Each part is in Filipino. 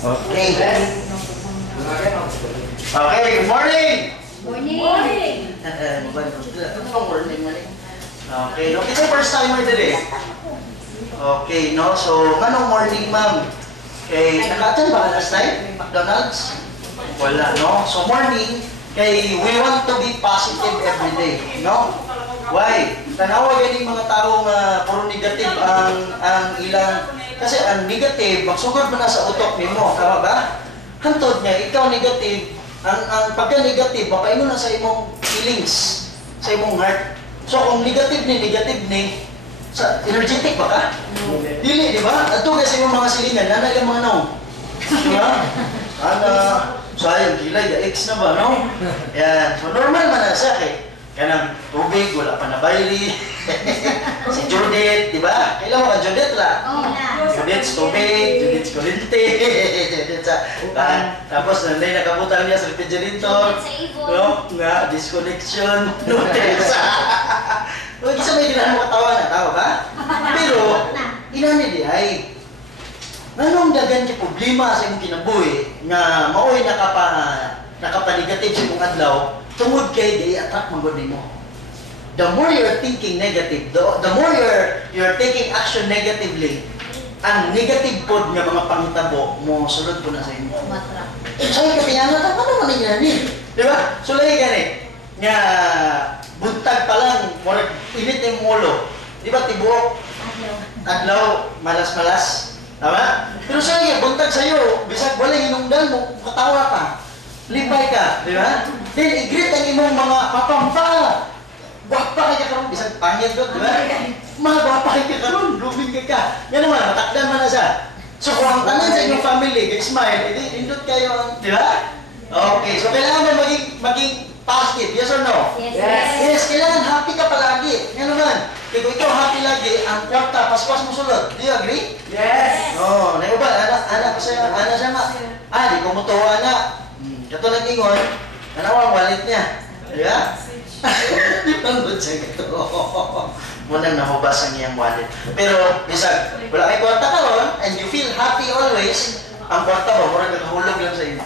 Okay. Okay, good morning! Morning! Okay, no? It's the first timer today. Okay, no? So, anong morning, ma'am? Okay, naka-attend ba ka last night? McDonald's? Wala, no? So, morning, kay we want to be positive every day, no? Why? Tanawa ganing mga taong puro negative ang ilang, kasi ang negative, magsugod mo na sa utok nimo, tama ba? Hantod niya, ikaw negative, ang pagka-negative, mapaingon na sa imong feelings, sa imong heart. So kung negative ni, sa energetic ba ka? Dili, di ba? Ato kasi yung mga silingan, nanay ang mga naong. Di ba? Sayang, kilay, ex na ba, no? Yan. So normal man na siya, kanang tubig, wala pa na bayli. Si Judith, di ba? Kailan mo ka Judith la? Judith tubig, Judith kurente. Tapos nanay nakabutang niya sa refrigerator. No? Nga, disconnection. Notice. Huwag isa may ginahan mo katawa na, tao ba? Pero, inani di ay, anong dagan ki problema sa imong kinabuhi nga maoy nakapa-negative sa imong adlaw, tungod kay di-attract man gud nimo. The more you're thinking negative, the more you're taking action negatively, ang negative pod nga mga panghitabo mo sulod po na sa imo. Say kapinangat ano man ni, di ba? Sulay gani nga buntag pa lang, more init ang ulo. Di ba tibuok adlaw malas-malas, tama? Pero say buntag sayo, bisag wala hinungdan mo, katawa ka. Limpay ka, di ba? Then, i-greet ang imong mga papampa. Gwapa kayo karon, bisag pangit doon, di ba? Mga gwapa kayo karon, luming ka. Yan naman, matakdan man na siya. So, kung ang tanan sa inyong family, smile, edi, indot kayo, di ba? Okay, so kailangan mo maging positive, yes or no? Yes, kailangan happy ka palagi. Yan naman. Kaya kung ikaw happy lagi, ang kwarta, paspas mo sulod. Do you agree? Yes! Oo, naiba, anak ko sa'yo, anak siya nga. Di ko mutuwa na. Kato nag-ingon, nanawang wallet niya. Diba? Di pangod siya ito. Munang nahubas ang iyang wallet. Pero, bisag, wala kay kwarta ka ron, and you feel happy always, ang kwarta mo, murang naghulog lang sa iyo.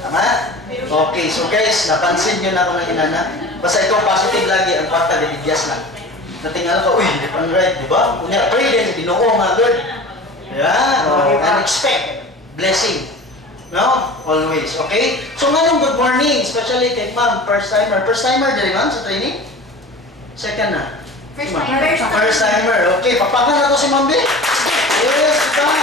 Tama? Okay, so guys, napansin nyo na ako ng inana. Basta ikaw positive lagi, ang kwarta, bibigyan na. Natingala ka, uy, di pa right, di ba? Kunya, pray din, dinoo nga, Lord. Diba? And expect blessing. No? Always. Okay? So, ngayong good morning, especially kay ma'am, first timer. First timer din, ma'am, sa training? Second na? First timer. Okay, papakan na to si ma'am B. Yes, diba?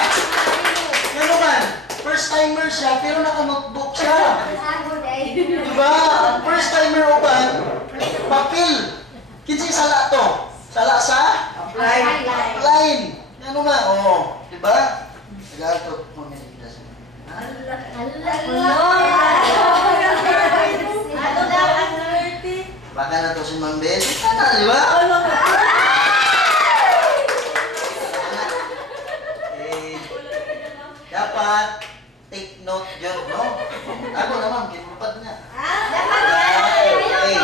Yan naman, first timer siya, pero naka-notebook siya. Diba? First timer uban, papel. Kinsa sala to? Sala sa? Line. Yan naman, oo. Diba? Nagato. Baka na to si Ma'am Bel. Ano, di ba? Dapat take note yun, no? Ako naman, kinupad niya. Okay.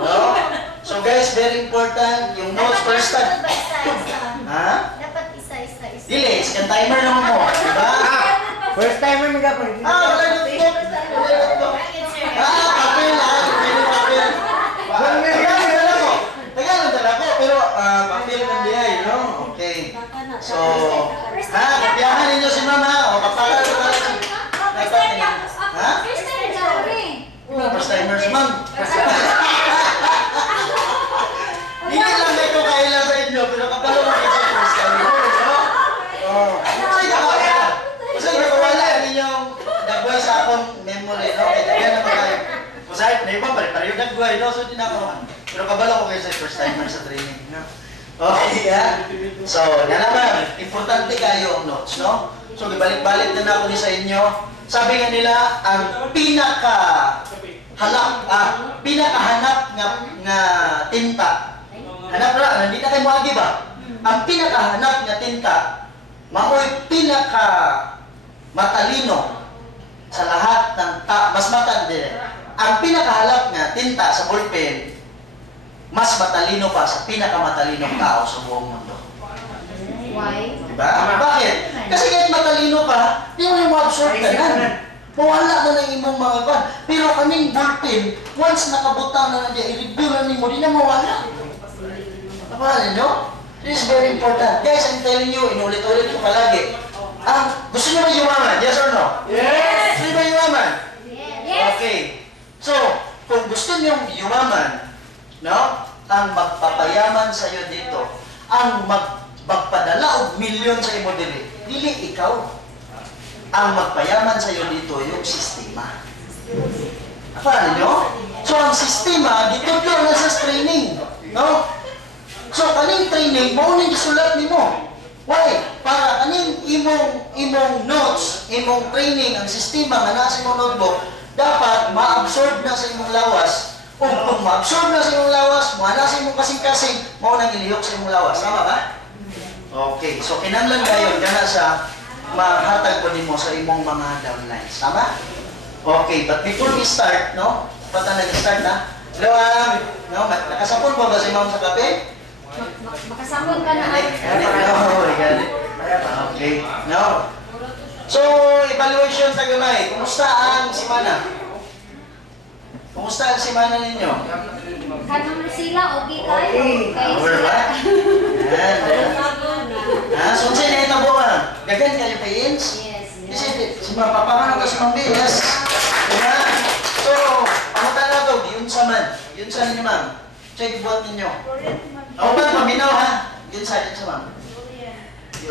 No? So guys, very important, yung notes first time. Ha? Dapat isa-isa. Dili, second timer naman mo. Diba? First timer mga po. Wala yung notebook. Papel lang. Papel. Tagalog dala ko. Pero papel ng diay, no? Okay. So, kapiyahan ninyo si mama. O, kapala ko pala si... Ha? First timer si ma'am. Hindi lang may ko kaila sa inyo, pero kapala ko kayo sa first timer. Kasi nakawala ninyong nagway sa akong memory, no? Kaya yan naman tayo. Masahit na iba, pare-pareho nagway, no? So, di na ako. Pero kabala ko kayo sa first timer sa training, no? Okay, ha? So, yan naman. Importante kayo ang notes, no? So, balik-balik na ako sa inyo. Sabi nga nila, ang pinakahanap nga tinta. Hanap na, hindi na kayo muagi ba? Ang pinakahanap nga tinta, mao'y pinaka matalino sa lahat ng mas matindi. Ang pinakahalap nga tinta sa ballpen, mas matalino pa sa pinakamatalinong tao sa buong mundo. Why? Diba? Bakit? Kasi kahit matalino ka, di mo yung mga ma-absorb ka na. Mawala na ng imong mga kwan. Pero kaming ballpen, once nakabutang na nandiyan, i-review na mo, di na mawala. Napahalin nyo? This is very important. Guys, I'm telling you, inulit-ulit ko palagi. Gusto nyo ba yumaman? Yes or no? Yes! Gusto nyo ba yumaman? Yes. Okay. So, kung gusto nyo yumaman, no? Ang magpapayaman sa iyo dito, ang magpadala og milyon sa imo dili ikaw. Ang magpayaman sa iyo dito yung sistema. Paano nyo? So, ang sistema, gitudlo na sa training. No? So, kaning training, mauning gisulat nimo. Why? Para kaning imong notes, imong training, ang sistema nga nasa imong notebook, dapat ma-absorb na sa imong lawas. O kung ma-absorb na sa imong lawas, na sa imong kasing-kasing, maunang ilihok sa imong lawas. Tama ba? Okay. So, kinahanglan gayon kana sa mahatag ko nimo sa imong mga downlines. Tama? Okay. But before we start, no? Pata nag-start na. Hello, no? Nakasapon ba si ma'am sa kape? Makasambon ka na. Okay. No. So, evaluation sa gamay. Kumusta ang simana? Kumusta ang simana ninyo? Kanang sila, okay kayo. Over ba? Yan. So, saan na itabo ka? Gagan kayo pa yins? Yes. Kasi, si mapapangan ko si Ma'am Bias. Diba? So, pangutan na ito. Yun sa man. Yun sa ninyo, ma'am. Check buhat ninyo. Ako ba, paminaw ha? Yun sa ma'am.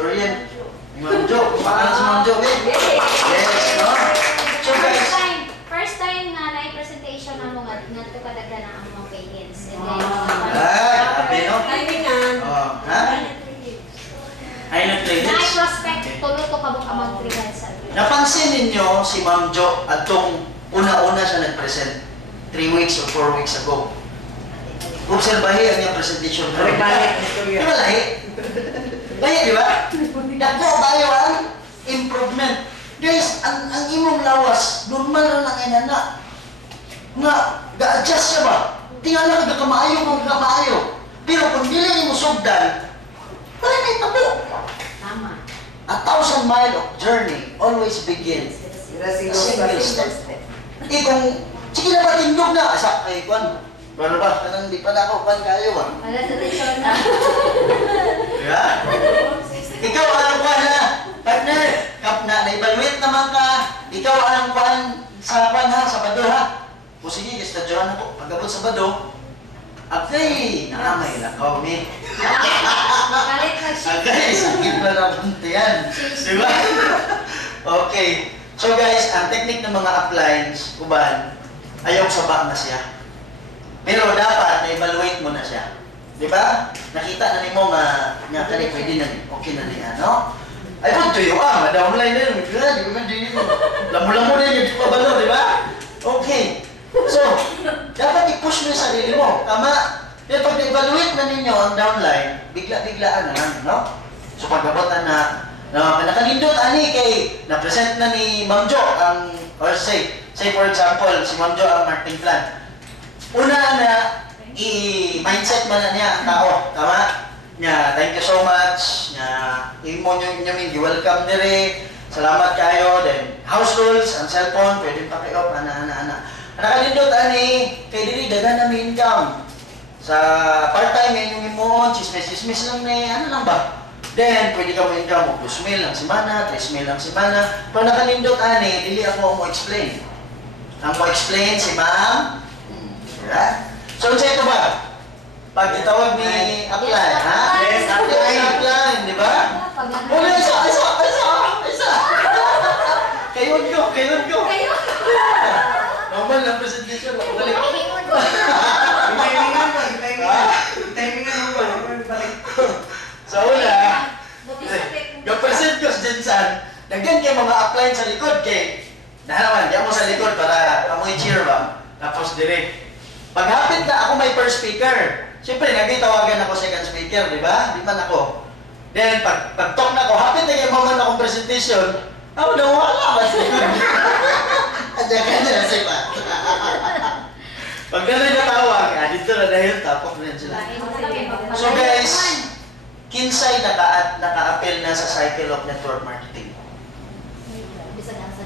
Orient. Ma'am Jo. Kumakan si Ma'am Jo, eh? Yes, no? So, guys. First time na na-presentation na mga nato kadaghan na ang mga pagins. And then, Grabe, no? Timingan. Oh, ha? Ay, nag-playlist. na-prospect, tulo to kabuk among 3 months. Napansin ninyo si Ma'am Jo at itong una-una siya nag-present 3 weeks or 4 weeks ago. Obserbahi ang iyong presentation. Balik-balik. Di ba lahi? Lahi, di ba? Dako tayo ang improvement. Guys, ang imong lawas, normal na lang na. Nga, ga-adjust siya ba? Tingnan lang ka kamaayo kung kamaayo. Pero kung dili mo sugdan, wala may tabo. Tama. 1,000 mile of journey always begins. Single step. Kung, sige na ba, tindog na. Asa, ay, kwan. Ano ba? Kanang di pa na ako, kwan kayo ba? Wala sa tension na. Diba? Ikaw ang kwan na. Partner, na-evaluate naman ka. Ikaw ang kwan sa kwan ha, sa bado ha. O sige, gestadyohan ako. Pagkabot sa bado, agay, naamay lang kami. Magalit na siya. Agay, sakit na lang yan. Diba? Okay. So guys, ang technique ng mga uplines, uban, ayaw sabak na siya. Pero dapat na-evaluate mo na siya. Di ba? Nakita na ni mo nga kani pwede na, okay na niya, no? Ay, kung tuyo ma-downline na yun. Di ba? Lamo-lamo na yun, di pa balo, di ba? Okay. So, dapat i-push mo yung sarili mo. Tama? Pero pag na-evaluate na ninyo ang downline, bigla-biglaan na lang, no? So, pagkabotan na, nakalindot, ani, kay na-present na ni Ma'am Jo ang, or say for example, si Ma'am Jo ang marketing plan. Una na, i-mindset man na niya ang tao. Tama? Nya, thank you so much. Nya, imo nyo welcome dire. Salamat kayo. Then, house rules, ang cellphone, pwede pa kayo, ana. Nakalindot, ani, kay diri, dagan na may income. Sa part-time, yan yung imoon, chismis lang na, ano lang ba? Then, pwede ka mo income, 2,000 lang simana, 3,000 lang simana. Pero nakalindot, ani, dili ako mo explain. Ang mo explain si ma'am, right? So, ito ba? Pag itawag ni apply, ha? Yes, apply. Apply, di ba? Muna, isa! Kayon ko. Normal lang presentation. Balik. Timingan mo. Timingan mo ba? Balik. Sa una, present ko sa Jensan, nagyan kayo mga apply sa likod kay naman, di ako sa likod para amoy cheer ba? Tapos direct. Paghapit na ako may first speaker, siyempre nagitawagan ako second speaker, di ba? Di man ako. Then, pag-talk na ako, hapit na yung moment akong presentation, ako na wala ba sa likod? Adya ka na si Pat. Pag gano'n natawag, dito na dahil tapos na sila. So guys, kinsay naka-appeal na sa cycle of network marketing.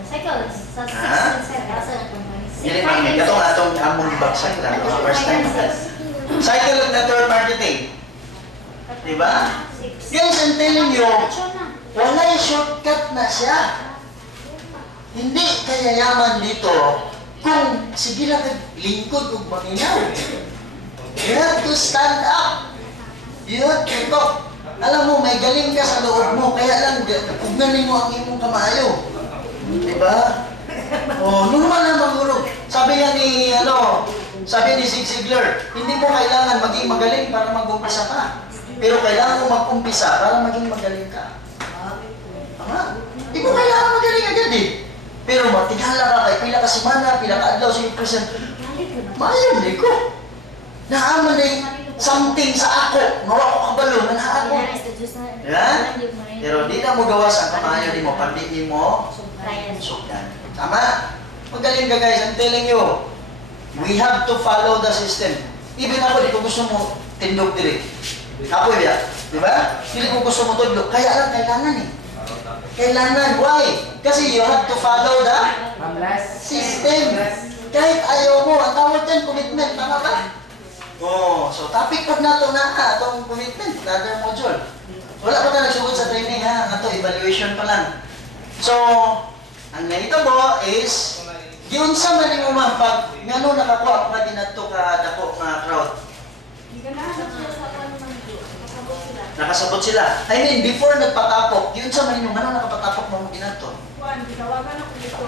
Cycles. Sa 6 Ha? and 7. Dili man may katong atong among bagsak lang. First time class. Cycle of network marketing. Diba? Guys, I'm telling you, walay shortcut na siya. Hindi kaya yaman dito kung sige lang lingkod ug maminaw. You have to stand up. You have to talk. Alam mo, may galing ka sa loob mo, kaya lang pugnanin mo ang imong kamayo. Diba? Oh, normal na mahulog. Sabi nga ni, sabi ni Zig Ziglar, hindi mo kailangan maging magaling para mag-umpisa ka. Pero kailangan mo mag-umpisa para maging magaling ka. Tama? Hindi mo kailangan magaling agad eh. Pero matigala ka kay pila ka semana, pila ka adlaw sa present. Maayong di ko. Naaman na something sa ako. Mawa ko kabalo, manhaan ako. Diba? Pero di na mo gawas ang kamayo di mo, pandi di mo sugdan. Tama? Magaling ka guys, I'm telling you. We have to follow the system. Even ako, di ko gusto mo tindog diri. Ako ya, di ba? Hindi ko gusto mo tindog. Kaya lang, kailangan eh. Kailangan. Why? Kasi you have to follow the system. Kahit ayaw mo, ang tawag dyan, commitment. Tama ba? Oh, so topic po na ito na itong commitment, another module. Wala pa tayo nagsugod sa training ha, ito evaluation pa lang. So, ang ganito po is, yun sa mali mo man, pag nga nakakuha pa din na ito ka-dako mga crowd. Nakasabot sila. I mean, before nagpatapok, yun sa mali mo, nga nakapatapok mo ginato. Juan, gitawagan ako dito.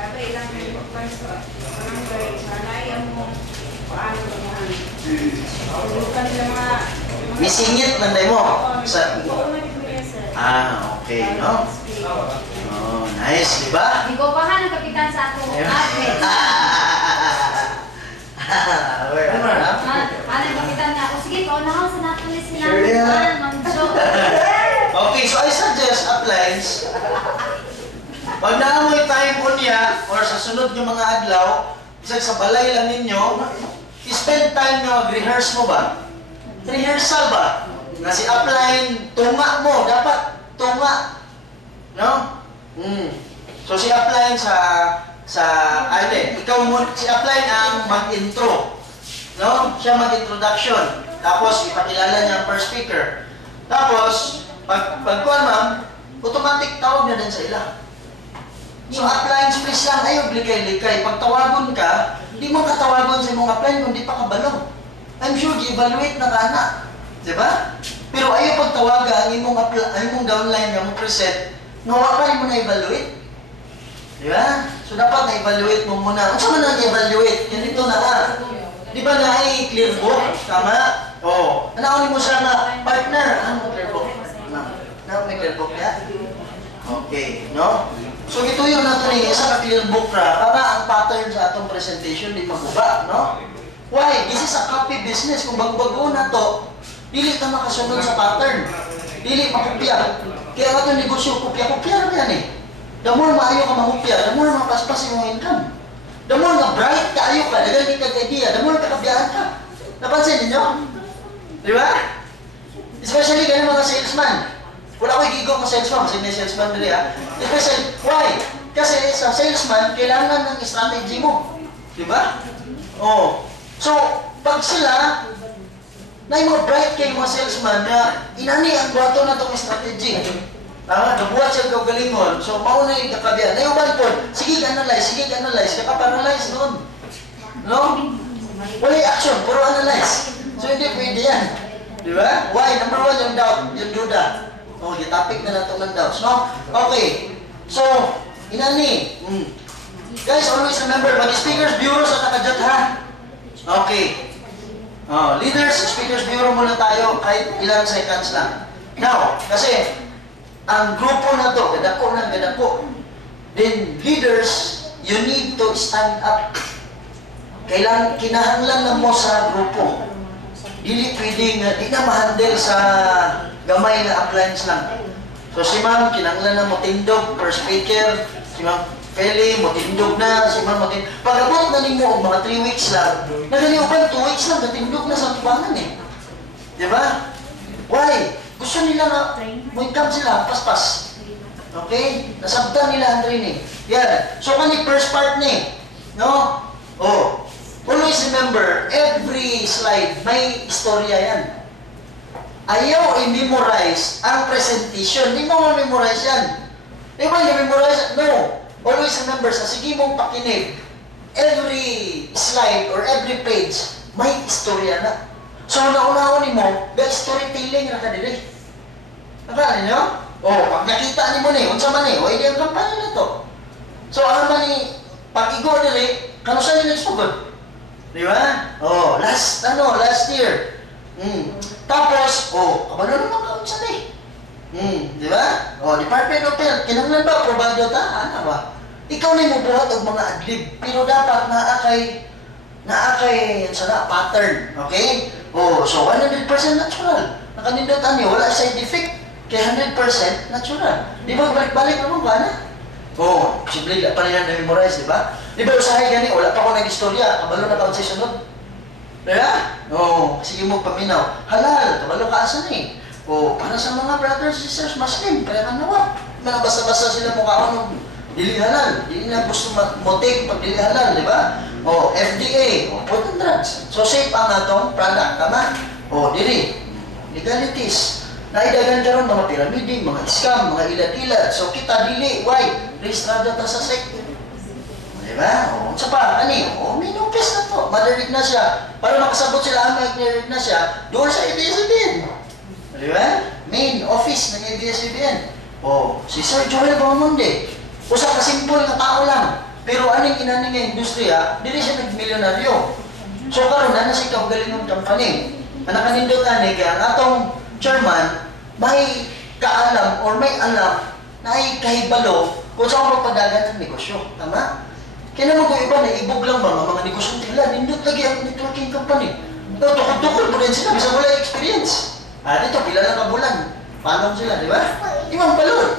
Kada ilang minuto sa barangay, sana yan mo paano yan. Bukan nila mga... Misingit nanday mo. Sa... Oo, nagpipilihan, sir. Okay, no? Oh, nice, di ba? Di ko pa nga ng kapitan sa ako. Advent. Ano yung kapitan na ako? Sige, kauna ka sa natulis nila. Sure, yeah. Mamjo. Okay, so I suggest uplines. Pag naamoy time on niya, or sa sunod yung mga adlaw, isang sa balay lang ninyo, spend time na mag-rehearse mo ba? Rehearsal ba? Na si upline, tunga mo, dapat tunga. No? So si upline ikaw mo, si upline ang mag-intro. No? Siya mag-introduction. Tapos ipakilala niya ang first speaker. Tapos, pagkuhan ma'am, automatic tawag na din sa ila. So uplines, please lang, ayaw likay-likay. Pag tawagon ka, di mo katawagon sa mong upline kung di pa kabalo. I'm sure i-evaluate na ka na. Diba? Pero ayaw pagtawaga ang imong downline nga mo preset, nawa pa rin mo na-evaluate. Diba? So dapat na-evaluate mo muna. Ano man ang i-evaluate? Ganito na ka. Di ba na ay clear book? Tama? Oo. Ano mo siya na partner? Ano clear book? May clear book ya? Okay. No? So ito yung nato ni isa ka clear book ra para ang pattern sa atong presentation di maguba, no? Why? This is a copy business. Kung bago-bago na to, dili ka makasunod sa pattern. Dili makopya. Kaya nga itong negosyo, kopya-kopya na yan eh. The more maayo ka mahupya, the more mapaspas yung income. The more na bright kaayo ka, dagal ka idea, the more kakabiyaan ka. Napansin ninyo? Di ba? Especially kayo mga salesman. Wala ko igigong mga salesman, kasi may salesman dali ha. Especially, why? Kasi sa salesman, kailangan ng strategy mo. Di ba? Oh. So, pag sila, na yung mga bright kayo mga salesman na inani ang buhato na itong strategy. Tama? Nabuhat siya gagalingon. So, mauna yung kakabihan. Na yung po, sige analyze, kaka-paralyze noon. No? Wala yung action, puro analyze. So, hindi pwede yan. Di ba? Why? Number one, yung doubt, yung duda. Oh, yung topic na nato ng doubts, no? Okay. So, inani. Guys, always remember, mag-speakers bureau sa nakajot ha. Okay. Leaders, speakers bureau muna tayo kahit ilang seconds lang. Now, kasi ang grupo na to, gadako. Then, leaders, you need to stand up. Kinahanglan na mo sa grupo. Dili pwedeng, di na ma-handle sa gamay na appliance lang. So si ma'am, kinanglan na mo tindog per speaker, si ma'am Feli, mo tindog na, si ma'am matindog. Pag-abot na ninyo, mga 3 weeks lang, naganiupan 2 weeks lang, natindog na sa tubangan eh. Di ba? Why? Gusto nila na, mo income sila, paspas. Okay? Nasabtan nila ang training. Yan. So, kani first part ni. No? Oh. Always remember, every slide, may istorya yan. Ayaw i-memorize ang presentation. Hindi mo ma-memorize yan. Di ba i-memorize? No. Always remember, sa sige mong pakinig, every slide or every page, may istorya na. So, naunahon mo, the storytelling na ka dili. Nakala niyo? Oh, pag nakita ni mo ni, unsa man ni, o hindi ang kampanya na to. So, ano man ni, pag igo dili, kano sa nila sugod? Di ba? Oh, last year. Tapos, kabalo naman ka unsa ni. Di ba? Oh, Department of Health, kinahanglan ba aprobado ta? Ano ba? Ikaw na mo buhat og mga adlib, pero dapat naakay sana pattern, okay? Oh, so 100% natural. Nakanindot ani, wala side effect. Kaya 100% natural. Di ba balik-balik naman ba na? Oh, simple pa rin yan na-memorize, di ba? Di ba usahay gani, wala pa ako nag-istorya, kabalo na kaon sa sunod. Diba? Oh, sige mo paminaw. Halal, kabalo ka asa ni. Oh, para sa mga brothers and sisters, Muslim, kaya ka nawa. Mga basta-basta sila mukha ng dili halal. Dili na gusto motik pag dili halal, di ba? Oh, FDA, food and drugs. So safe ang atong product, tama? Oh, dili. Legalities. Naidagan karon mga pyramid, mga scam, mga ilat-ilat. So kita dili, why? Registrado ta sa SEC. Diba? O, sa pa, ani? O, may notice na to. Madarig na siya. Para makasabot sila ang nadarig na siya, doon sa ABS-CBN. Diba? Main office ng ABS-CBN. O, si Sir Joel Bahamonde. Usa ka simple na tao lang. Pero anong inaning nga industriya, dili siya nag-milyonaryo. So karon na si kaugalingong company. Anak kanindot ani kaya ang atong chairman may kaalam or may alam na ay kahibalo kung saan magpadagan ng negosyo. Tama? Kaya naman kung iba na ibog lang ba mga negosyo nila, nindot lagi ang networking company. Tukod-tukod mo rin sila, bisa wala experience. Dito, pila lang kabulan. Palong sila, di ba? Ibang balon.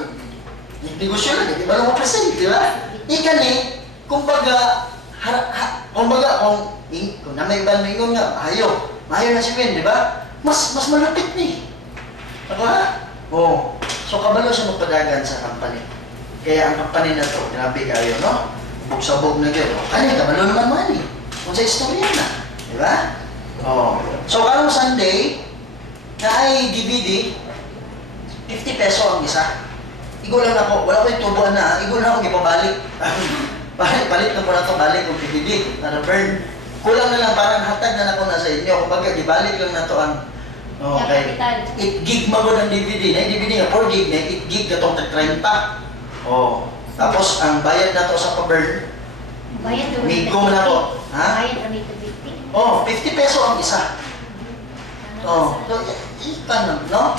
Negosyo lang, di ba lang present, di ba? Ika ni, kumbaga, kung na may ibang mingon nga, mahayo na si Ben, di ba? Mas malupit ni. Ako ha? Oo. So, kabalo siya magpadagan sa company. Kaya ang company na to, grabe kayo, no? Bugsabog na kayo. Ano, kabalo naman man eh. Kung sa istorya na. Di ba? Oo. So, karong Sunday, na ay DVD, 50 peso ang isa. Igo lang ako. Wala ko yung tubuan na. Igo lang ako ipabalik. Palit na po na ito. Balik kong DVD. Na-burn. Kulang na lang. Parang hatag na ako na sa inyo. Kumbaga, ibalik lang na ito ang okay. 8 gig magod ang DVD. Na yung DVD nga 4 gig na 8 gig katong 30. Oh. Tapos ang bayad na to sa pa-burn. Bayad to Migo na to. Ha? Bayad kami to 50. Oh, 50 peso ang isa. Oh, so ikan na, no?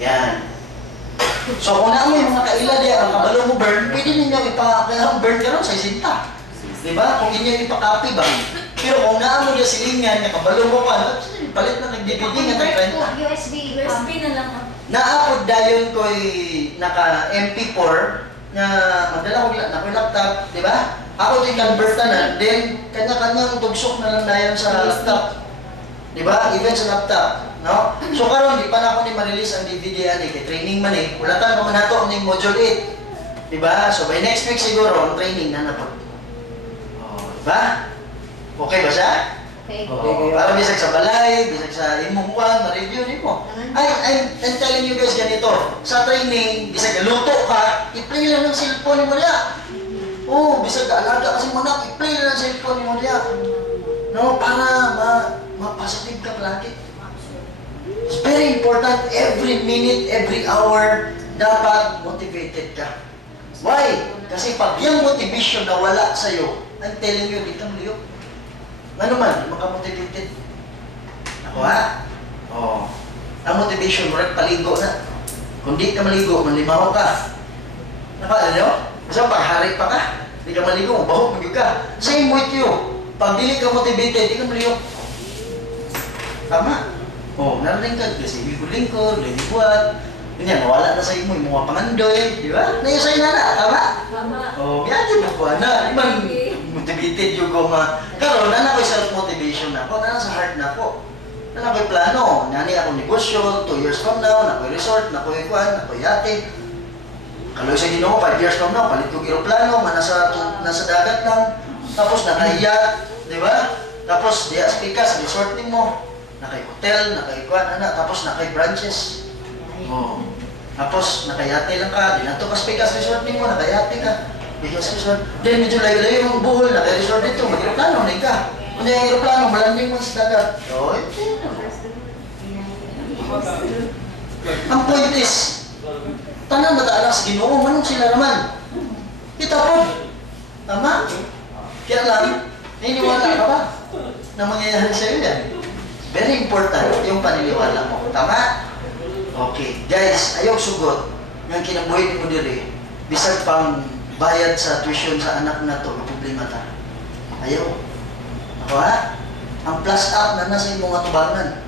Yan. So kung naamo yung mga kaila diya, ang kabalo mo burn, pwede ninyo kaya burn ka ron sa isinta. Diba? Kung inyo ipaka-copy ba? Pero kung naamo diya silingan, kabalo mo pa, palit na nag-DVD nga tag-30. USB na lang. Naapod dayon ko'y naka MP4 na madala ko na laptop, di ba? Ako din converta na, then kanya-kanyang tugsok na lang dayon sa laptop. Di ba? Even sa laptop, no? So karon di pa na ako ni ma-release ang DVD ani kay training man eh. Ulatan ko man nato ning module 8. Di ba? So by next week siguro ang training na napod. Oh, di ba? Okay ba siya? Okay. Para bisag sa balay, bisag sa imong kuan, ma-review nimo. I'm telling you guys ganito, sa training, bisag luto ka, i-play lang ng cellphone mo niya. Oh, bisag alaga kasi manak, i-play lang ng cellphone mo niya. No, para ma-positive ka palagi. It's very important, every minute, every hour, dapat motivated ka. Why? Kasi pag yung motivation na wala sa'yo, I'm telling you, di ka maliyok. Ano man, di makamotivated. Ako ha? Oo. Ang motivation mo rin, paligo na. Kung di ka maligo, malimaw ka. Nakala nyo? Kasi paghari pa ka, di ka maligo, bahog mag ka. Same with you. Pag di ka motivated, di ka maliyok. Tama? Oo, narinig ka kasi lingkod, lingkod. Ganyan, mawala na sa imo, yung mga pangandoy, di ba? Nayusay na na, tama? Tama. Oo, biyati mo ko na. Di man, motivated yung ko ma... Karoon, na ako'y self-motivation na ako, na sa heart na ako. Na ako'y plano, nani akong negosyo, 2 years from now, na ako'y resort, na ako'y kwan, na ako'y yate. Kaloy sa Ginoo, 5 years from now, palit kong aeroplano, nasa dagat lang, tapos naka-yacht, di ba? Tapos di aspi ka sa resort mo, naka-hotel, naka-ikuan, tapos naka-branches. Oh. Tapos naka-yate lang ka, di na to kaspi ka sa resort mo, naka-yate ka. Because resort, then medyo layo-layo yung buhol, naka-resort dito, mag-aeroplano na ka. Kung yung aeroplano, malanding mo sa dagat. Oh, ang point is, tanan mataanak sa Ginoo, manong sila naman. Kita po. Tama? Kaya lang, naniniwala ka ba na mangyayari sa iyo yan? Very important yung paniniwala mo. Tama? Okay. Guys, ayaw sugot. Yung kinabuhi mo dili, bisag pang bayad sa tuition sa anak na to, problema ta. Ayaw. Ako ha? Ang plus up na nasa imong atubangan.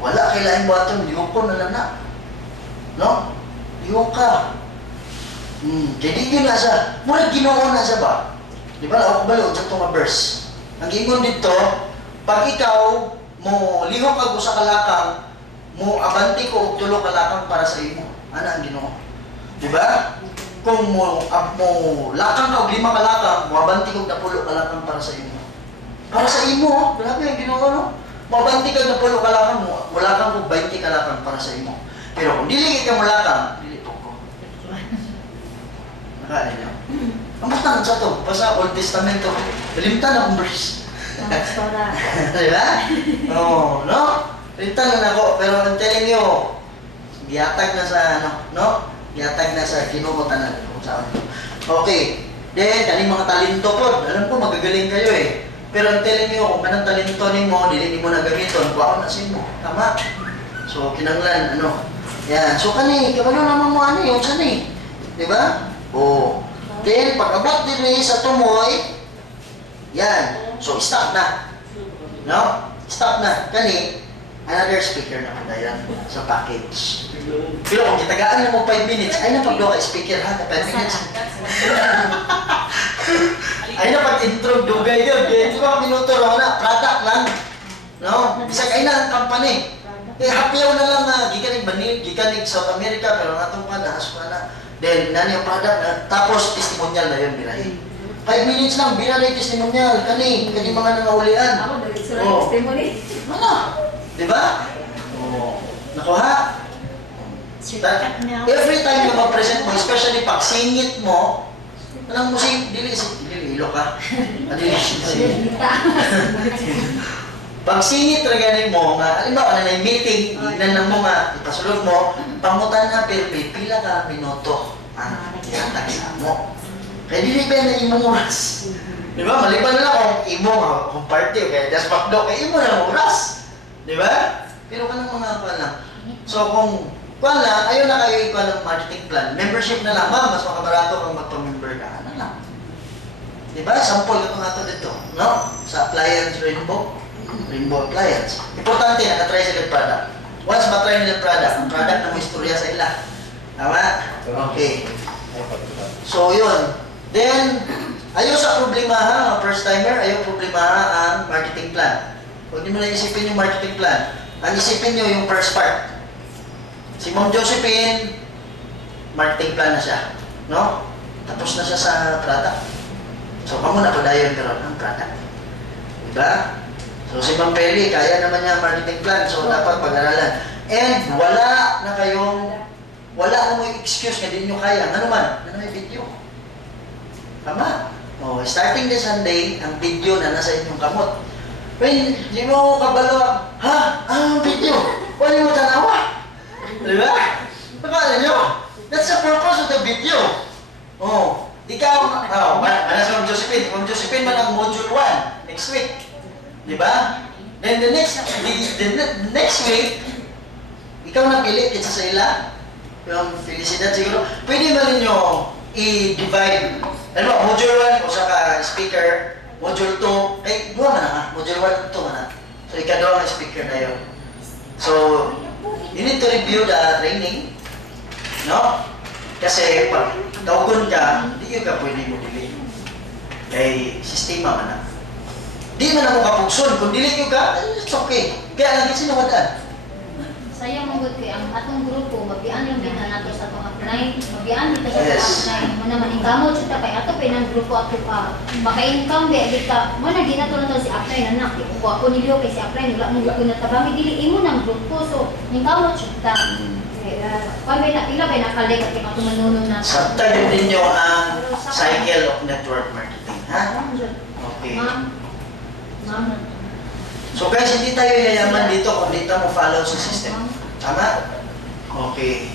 Wala kailangan mo atong liyoko na lang na. No? Liyok ka. Jadi yun na siya. Murag Ginoo na siya ba? Di ba? Ako balo, sa itong verse. Ang ingon dito, pag ikaw mo lihok ka sa kalakang, mo abanti ko og tulo kalakang para sa imo. Ano ang Ginoo? Di ba? Kung mo lakang ka og 5 kalakang, mo abanti ko og 10 kalakang para sa imo. Para sa imo, grabe ang Ginoo no? Mabanti ka ng 10 kalakang mo, wala kang kung 20 kalakang para sa imo. Pero kung dili ka mulakang, dili po ko. Nakaalala niyo? Ang butang sa to, pa sa Old Testamento, dalimtan akong verse. Diba? Oo, no? Dalimtan na ako, pero I'm telling you, gihatag na sa, no? Gihatag na sa kinumutan kung saan. Okay. Then, kaning mga talento po, alam ko magagaling kayo eh. Pero ang telling nyo, kung kanang talento mo, dili mo na gamiton, kuha na sa mo. Tama? So, kinanglan, Yan. So, kabalo naman mo yung sani. Diba? O. Then, pag-abot din sa tumoy, yan. So, stop na. No? Stop na. Another speaker na pala yan sa package. Pero kung kitagaan na mo 5 minutes, ay napagdo ka speaker ha, 5 minutes. Ay na pag-intro, dugay yun. 5 minuto raw na, product lang. No? Bisag ay na ang company. Hapyaw na lang na, gikanig South America, pero natong pa na, na. Then, nani ang product na, tapos testimonial na yun, birahin. 5 minutes lang, birahin testimonial. Kani mga nangaulian. Ako, dali sila yung testimony. Ano? Diba? Nakuha? Every time na mag-present mo, especially pag singit mo, anong musik, dili ilo ka. Pag singit rin mo, halimbawa na yung meeting, ignan mo nga, ipasulog mo, pangutan na, pero pila ka minuto. Ihatag sa mo. Kaya dili ba na imong oras? Diba? Maliban na lang kung imo, kung party, kaya just backdo, kaya imo na oras. Diba? Pero kanang mga pa lang. So kung kuwan lang, ayaw na kayo ikuha ng marketing plan. Membership na lang, mas makabarato kung magpa-member ka. Ano lang. Diba? Sample ito nga ito dito. No? Sa appliance Rainbow. Rainbow appliance. Importante, nakatry sila yung product. Once matry nila yung product, ang product na may istorya sa ila. Tama? Okay. So yun. Then, ayaw sa problema ha, mga first timer, ayaw problema ang marketing plan. Huwag niyo mo na isipin yung marketing plan. Ang isipin niyo yung first part. Si Ma'am Josephine, marketing plan na siya. No? Tapos na siya sa product. So, kamo na padayon karon ang product. Diba? So, si Ma'am Peli, kaya naman niya ang marketing plan. So, dapat pag-aralan. And, wala na mo excuse na din nyo kaya. Ano man? Ano may video? Tama? Oh, starting this Sunday, ang video na nasa inyong kamot. When, di mo kabalo, ha? Ang video? Wala mo tanawa? Diba? Nakala nyo? That's the purpose of the video. Oh, ikaw, mana si Ma'am Josephine. Ma'am Josephine man ang module 1 next week. Diba? Then the next week, ikaw na pili, kitsa sa ila. Yung felicidad siguro. Pwede ba ninyo i-divide? Ano, module 1 o saka speaker, module 2, ay, duwa man na module 1 2 man na. So, ikadawa ang speaker na yun. So, you need to review the training, no? Kasi pag tawgon ka, hindi ka pwede mo dili. Kay sistema man na. Di man ako kapugson. Kung dili ka, it's okay. Kaya lang, sinungadan. Sayang mong kay ang atong grupo, mabian yung kita nato sa atong upline, mabian dito sa Yes. atong upline. Mo naman ingkamot siya kay ato pinang grupo ato pa. Maka-income di kita. Mo na ginato na to si upline anak. Ko ako nilio kay si upline wala mo gyud na tabang dili imo nang grupo so ingkamot siya ta. Kung may napila ba nakalik at ikaw manunod na. Sabtagan ninyo ang cycle of network marketing, ha? Okay. Ma'am. Ma'am. So guys, hindi tayo yayaman dito kung dito mo follow sa system. Tama? Okay.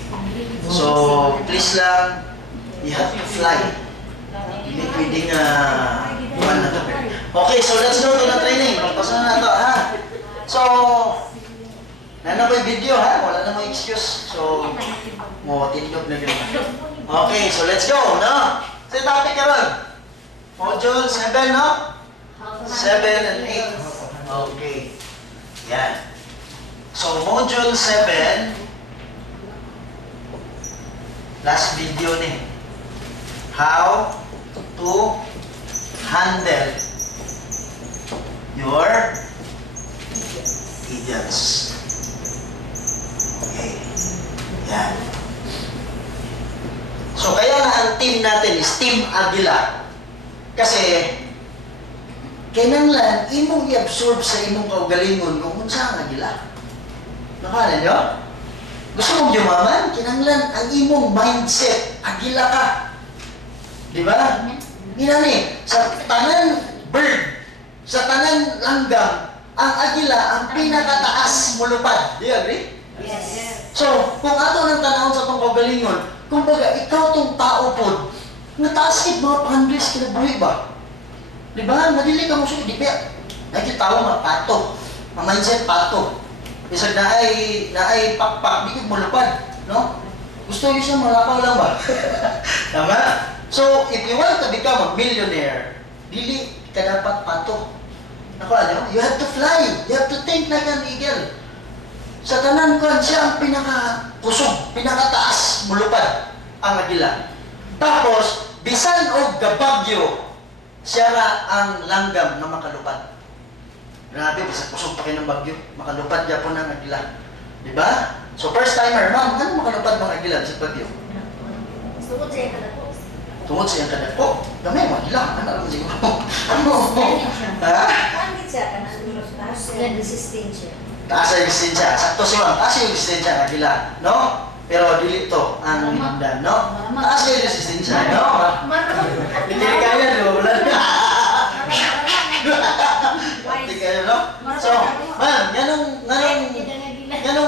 So, please lang, you have to fly. Hindi pwedeng one na to. Okay, so let's go to the training. Magpasa na to, ha? So, na po yung video, ha? Wala na mo excuse. So, mo tindog na gano'n. Okay, so let's go, no? So, topic karon. Module 7, no? 7 and 8. Okay. Yan. So, module 7, last video ni. How to handle your idiots. Okay. Yan. So, kaya nga ang team natin is Team Aguila. Kasi, kinanglan, imong i-absorb sa imong kaugalingon kung unsa ang agila. Nakala nyo? Gusto mong yumaman? Kinanglan, ang imong mindset, agila ka. Di ba? Ginani, sa tanan bird, sa tanan langgam, ang agila ang pinakataas mulupad. Do you agree? Yes. So, kung ato nang tanawon sa itong kaugalingon, kumbaga, ikaw tong tao po, nataas kit mga panhandles kinabuhi ba? Di ba? Madili ka mo siya, di ba? Nakitawa mga pato. Mga mindset pato. Isag na ay pakpak, di ko mulupad. No? Gusto niyo siya malakaw lang ba? Tama? So, if you want to become a millionaire, dili ka dapat pato. Naku, ano? You have to fly. You have to think like an eagle. Sa tanan ko, siya ang pinaka-kusog, pinakataas, mulupad ang agila. Tapos, bisan o gabagyo, siya ra ang langgam na makalupad. Grabe, bisa kusog pa kayo ng bagyo. Makalupad niya po ng agila. Diba? So, first timer, ma'am, ano makalupad ng agila sa bagyo? Tungod sa kadako. Tungod sa iyang kadako. Gamay, magila. Ano lang siguro? Ano? Ha? Pangit siya ka na. Resistensya. Taas ang resistensya. Sakto siya, ma'am. Taas yung resistensya ng agila. No? Pero dili to ang hinamdan, no? Taas yung resistensya, no? Hindi kaya, di ba? Wala na. Hindi kaya, no? So, ma'am, ganong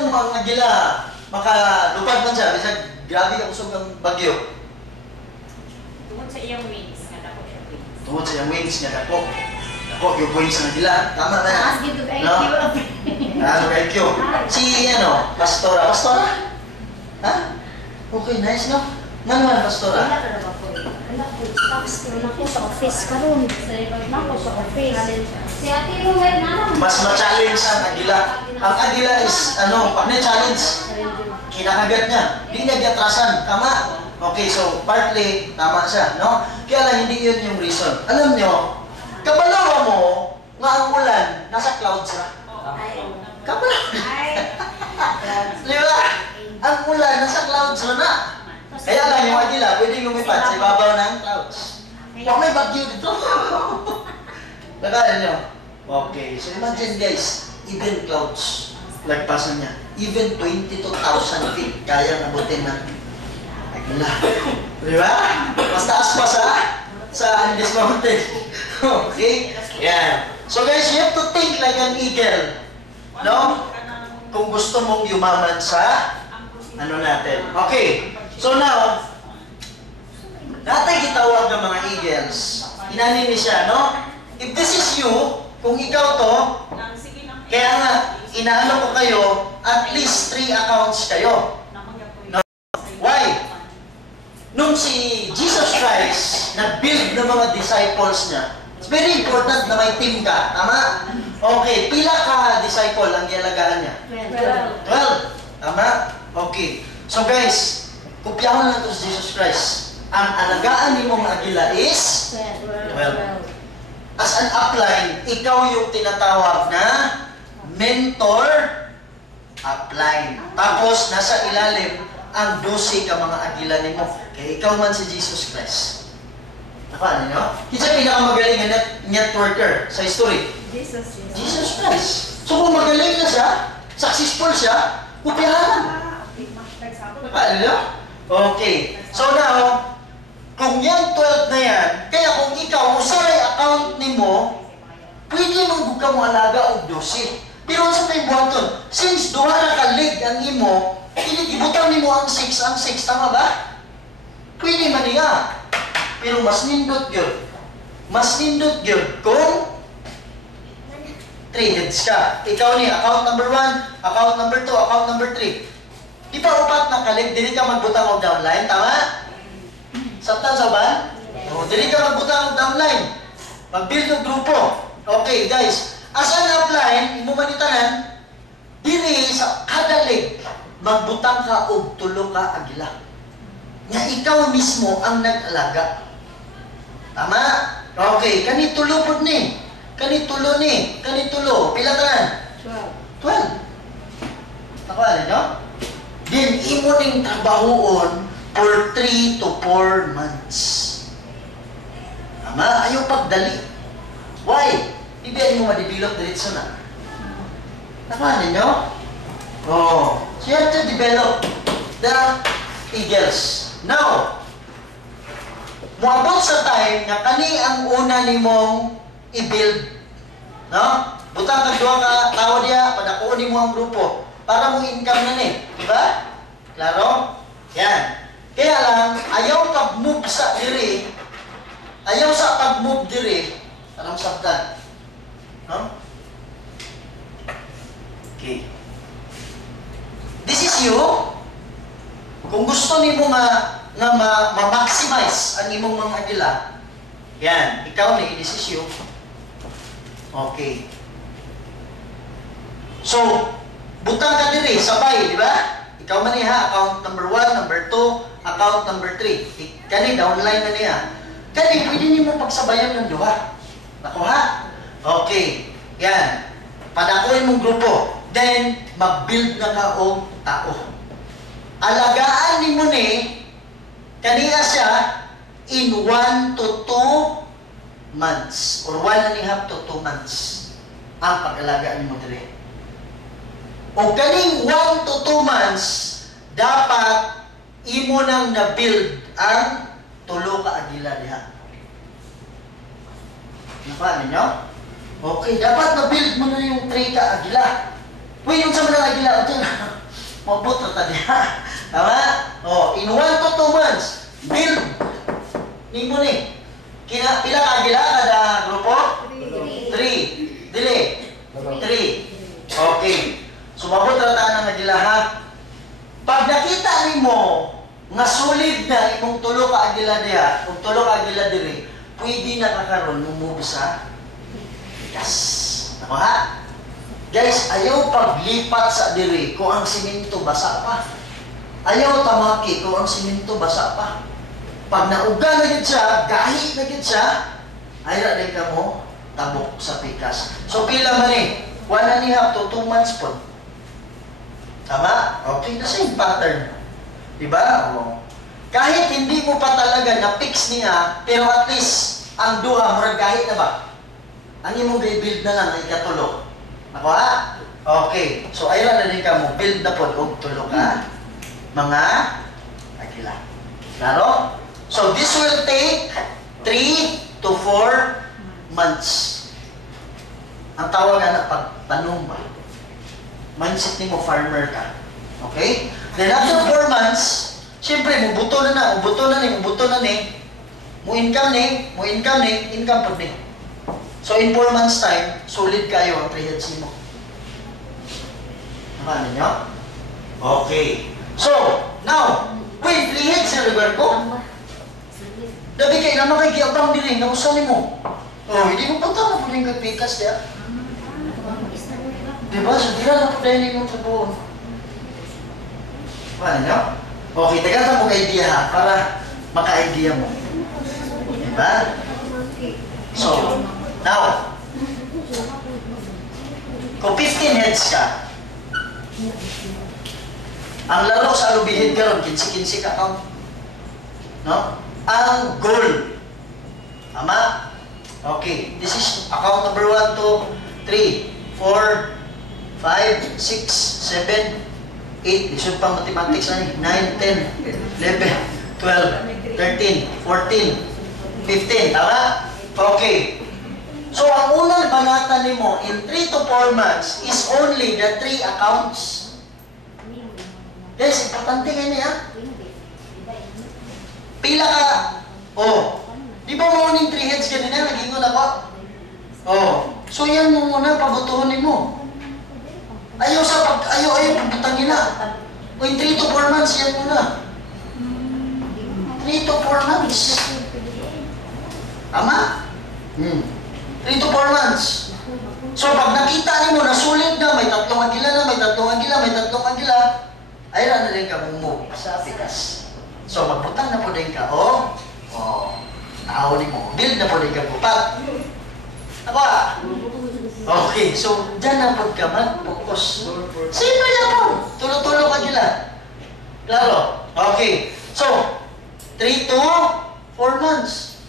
mga gila, makalupad man siya, bisag grabe ang usog ng bagyo. Tungkol sa iyang wings, nadako siya wings. Tungod sa iyang wings niya, dako. Dako, yung wings ng gila. Tama na yan. Taas dito kay No? Ano, IQ. Si, Pastora. Pastora? Ha? Okay, nice, no? Ano man, Pastora? Nako sa office karon. Nako sa office. Si Ate Ruel na lang. Mas ma-challenge ang agila. Ang agila is, pag na-challenge, kinakagat niya. Hindi niya giatrasan. Tama? Okay, so partly, tama siya, no? Kaya lang, hindi yun yung reason. Alam nyo, kabalawa mo nga ang ulan, nasa clouds na. Kabalawa. Di ba? Ang ulan, nasa clouds na. Kaya lang yung agila, pwedeng lumipat sa ibabaw ng clouds. Huwag may bagyo dito. Nakala nyo? Okay, so imagine guys, even clouds, lagpasan niya, even 22,000 feet, kaya nabutin ng agila. Di ba? Mas taas pa sa Andes Mountain. Okay? Yan. So guys, you have to think like an eagle. No? Kung gusto mong yumaman sa natin. Okay. So now, natay gitawag ng mga eagles. Inani ni siya, no? If this is you, kung ikaw to, kaya nga, inaano ko kayo, at least 3 accounts kayo. No? Why? Nung si Jesus Christ, nag-build ng mga disciples niya, it's very important na may team ka. Tama? Okay, pila ka disciple ang ialagaan niya? 12. Tama? Okay. So guys, kopyahan lang ito si Jesus Christ. Ang alagaan ni mong agila is 12. As an upline, ikaw yung tinatawag na mentor upline. Tapos, nasa ilalim, ang 12 ka mga agila nimo. Kaya ikaw man si Jesus Christ. Nakuha ninyo? Kita pinakamagaling na networker sa history. Jesus Christ. So kung magaling na siya, successful siya, kupihan. Nakuha ninyo? Okay. So now, kung yan 12 na yan, kaya kung ikaw, usaray account nimo, pwede mong buka mo alaga og 12. Pero sa may buhaton, since duha na ka-leg ang imo, ibutang nimo ang 6, tama ba? Pwede man niya. Pero mas nindot yun. Mas nindot yun kung 3 heads ka. Ikaw ni, account number 1, account number 2, account number 3. Di ba upat na kalig, dili ka magbutang og downline, tama? Sabtan sa ba? O, dili ka magbutang og downline. Mag-build yung grupo. Okay, guys. As an upline, imo manitanan, dili sa kada leg, magbutang ka og 3 ka agila. Nga ikaw mismo ang nag-alaga. Tama? Okay, kani tulo pod ni. Kani tulo ni. Kani tulo. Pila tanan? 12. Nakuha ninyo? Then, imo ning trabahoon for 3 to 4 months. Tama? Ayaw pagdali. Why? Hindi mo ma-develop diretso na. Nakuha ninyo? Oh. So, you have to develop the eagles. Now, muabot sa time na kani ang una nimong i-build. No? Butang kag duha ka tao diya, padakuon nimo ang grupo para mo income na ni, di ba? Klaro? Yan. Kaya lang ayaw pag-move sa diri. Ayaw sa pag-move diri. Anong sabtan? No? Okay. This is you. Kung gusto nimo nga ma-maximize ang imong mga agila, yan, ikaw ni, this is you. Okay. So, butang ka diri, sabay, di ba? Ikaw man niya, account number 1, number 2, account number 3. Kani, downline na niya. Kani, pwede niyo mo pagsabayan ng duha. Nakuha? Okay. Yan. Padakuin mong grupo. Then, mag-build na ka og tao. Alagaan ni mo ni, kaniya siya, in 1 to 2 months. Or 1.5 to 2 months. Ang pag-alagaan ni mo diri. O kaning 1 to 2 months, dapat imo nang na-build ang 3 ka agila diha. Nakuha ninyo? Okay, dapat na-build mo na yung 3 ka agila. Uy, yung sa mga agila, ito na. Mabot na diha. Tama? O, in 1 to 2 months, build. Nimo ni. Pila ka agila kada grupo? 3. Dili. 3. Okay. Sumabot na taan ang agila ha. Pag nakita nimo nga solid na imong 3 ka agila diha, kung 3 ka agila diri, pwede na kakaroon move sa bigas. Ako ha? Guys, ayaw paglipat sa diri kung ang simento basa pa. Ayaw tamaki kung ang simento basa pa. Pag nauga na yun siya, gahi na yun siya, ay rin ka mo tabok sa pikas. So pila man eh? 1.5 to 2 months po. Tama? Okay, the same pattern. Diba? O. Kahit hindi mo pa talaga na-fix niya, pero at least ang duha, murag kahit na ba? Ang imong build na lang ay ikatulo. Ako ha? Okay. So ayun na rin ka mo, build na po og tulo ka. Mga agila. Klaro? So this will take 3 to 4 months. Ang tawag na pagtanong ba? Mindset ni mo farmer ka. Okay? Then after 4 months, siyempre, mubuto na, mo income ni, income po ni. So in 4 months time, solid kayo ang 3 heads mo. Naman ninyo? Okay. So, now, wait, 3 heads sa lugar ko? Dabi kayo naman kay Giabang din na usan mo. Oh, hindi mo punta na po rin kay Pikas diya. Diba? So, di na po dahil yung trabuhon. Paano nyo? Okay, taga mo ka-idea ha, para maka-idea mo. Diba? So, now, kung 15 heads ka, Ang laro sa lubihid karon, 15-15 ka count. No? Ang goal. Tama? Okay. This is account number 1, 2, 3, 4, 5, 6, 7, 8. Lisod pang mathematics na 9, 10, 11, 12, 13, 14, 15. Tama? Okay. So, ang unang banata nimo in 3 to 4 months is only the 3 accounts. Guys, importante nga niya. Pila ka? Oh. Di ba mo ning 3 heads ganina? Nag-ingon ako? Oh. So, yan mo muna, pabutuhin mo. Ayaw pagbutangin na. O, in 3 to 4 months, yan muna. 3 to 4 months. Tama? 3 to 4 months. So, pag nakita niyo na sulit na, may 3 agila na, may 3 agila, may 3 agila, ay na rin ka mumove sa apikas. So, magbutang na po din ka, naawin mo, build na po din ka bupat. Ako okay, so, dyan na po ka mag-focus. Sino yan po? Tulo-tulo ka gila. Klaro? Okay. So, 3 to 4 months.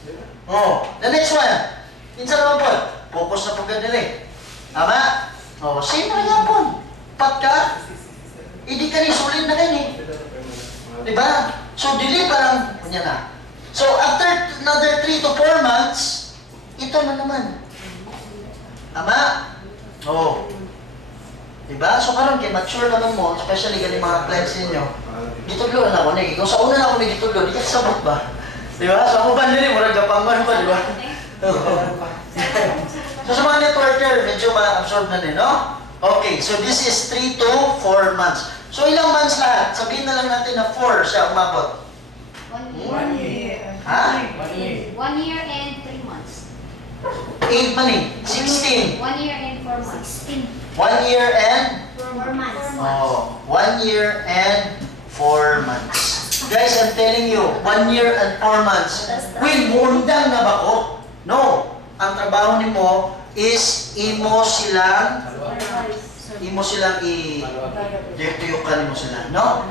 The next one. Minsan naman po, focus na po ka din. Tama? Sino yan po? Pat ka? Hindi ka rin sulit na ganyan. Diba? So, dili parang, kunya na. So, after another 3 to 4 months, ito na naman. Tama? Diba? So, karon kay mature naman mo, especially galing mga clients ninyo, gitudlo na ako nigi. Kung sa una na ako nagitudlo, di ka sabot ba? Diba? So, ako ba nila, murag gapangan pa, diba? So, sa mga networker, medyo ma-absorb na din, no? Okay, so this is 3 to 4 months. So, ilang months lahat? Sabihin na lang natin na 4 siya umabot. 1 year. Ha? 1 year and 3 months. 8 man eh. 16. 1 year and 4 months. 1 year and? 4 months. 1 year and 4 months. Guys, I'm telling you, 1 year and 4 months. Will, muundang na ba ko? No. Ang trabaho ni mo is imo silang tuyukan mo sila, no?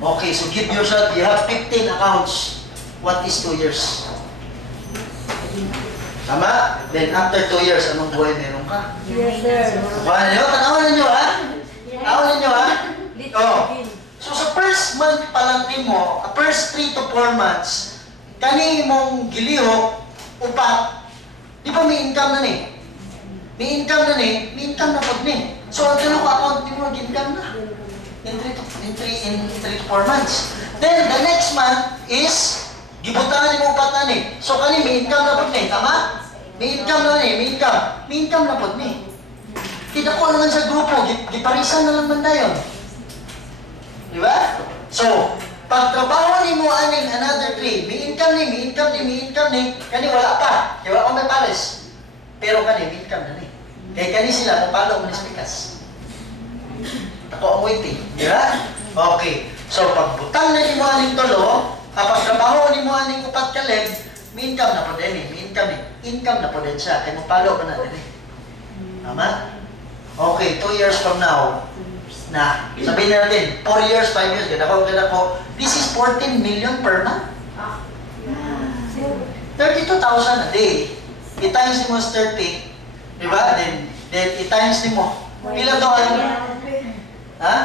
Okay, so give yourself, you have 15 accounts. What is 2 years? Tama? Then after 2 years, anong buhay meron ka? Yes, sir. Tanawan ninyo, ha? Tanawan ninyo, ha? So sa first month pa lang nimo, first 3 to 4 months, kani mong gilihok, upat, di ba may income na ni? May income na pag ni. So, ang tulong account ni mo, income na. In 3 to 4 months. Then, the next month is, gibutangan ni mo upat na ni. So, kani, may income na pag ni. Tama? May income na ni, may income. May income na pag ni. Kita ko naman sa grupo, giparisan na lang man tayo. Di ba? So, pag trabaho ni mo aning another 3, may income ni, kani wala pa. Kaya wala ko may pares. Pero kani, may income na ni. Kaya kani sila, napalo mo nispikas. Ako ang waiting. Di ba? Okay. So, pag butang na ni mo aning tulo, kapag trabaho ni mo aning upat kaleg, may income na po din eh. Income na po din siya. Kaya mapalo ka na din eh. Tama? Okay, 2 years from now, sabihin natin, 4 years, 5 years, ganda ko, this is 14 million per month. 32,000 a day. I-times mo is 30. Diba? Then i-times mo. Pila to ang... Ha?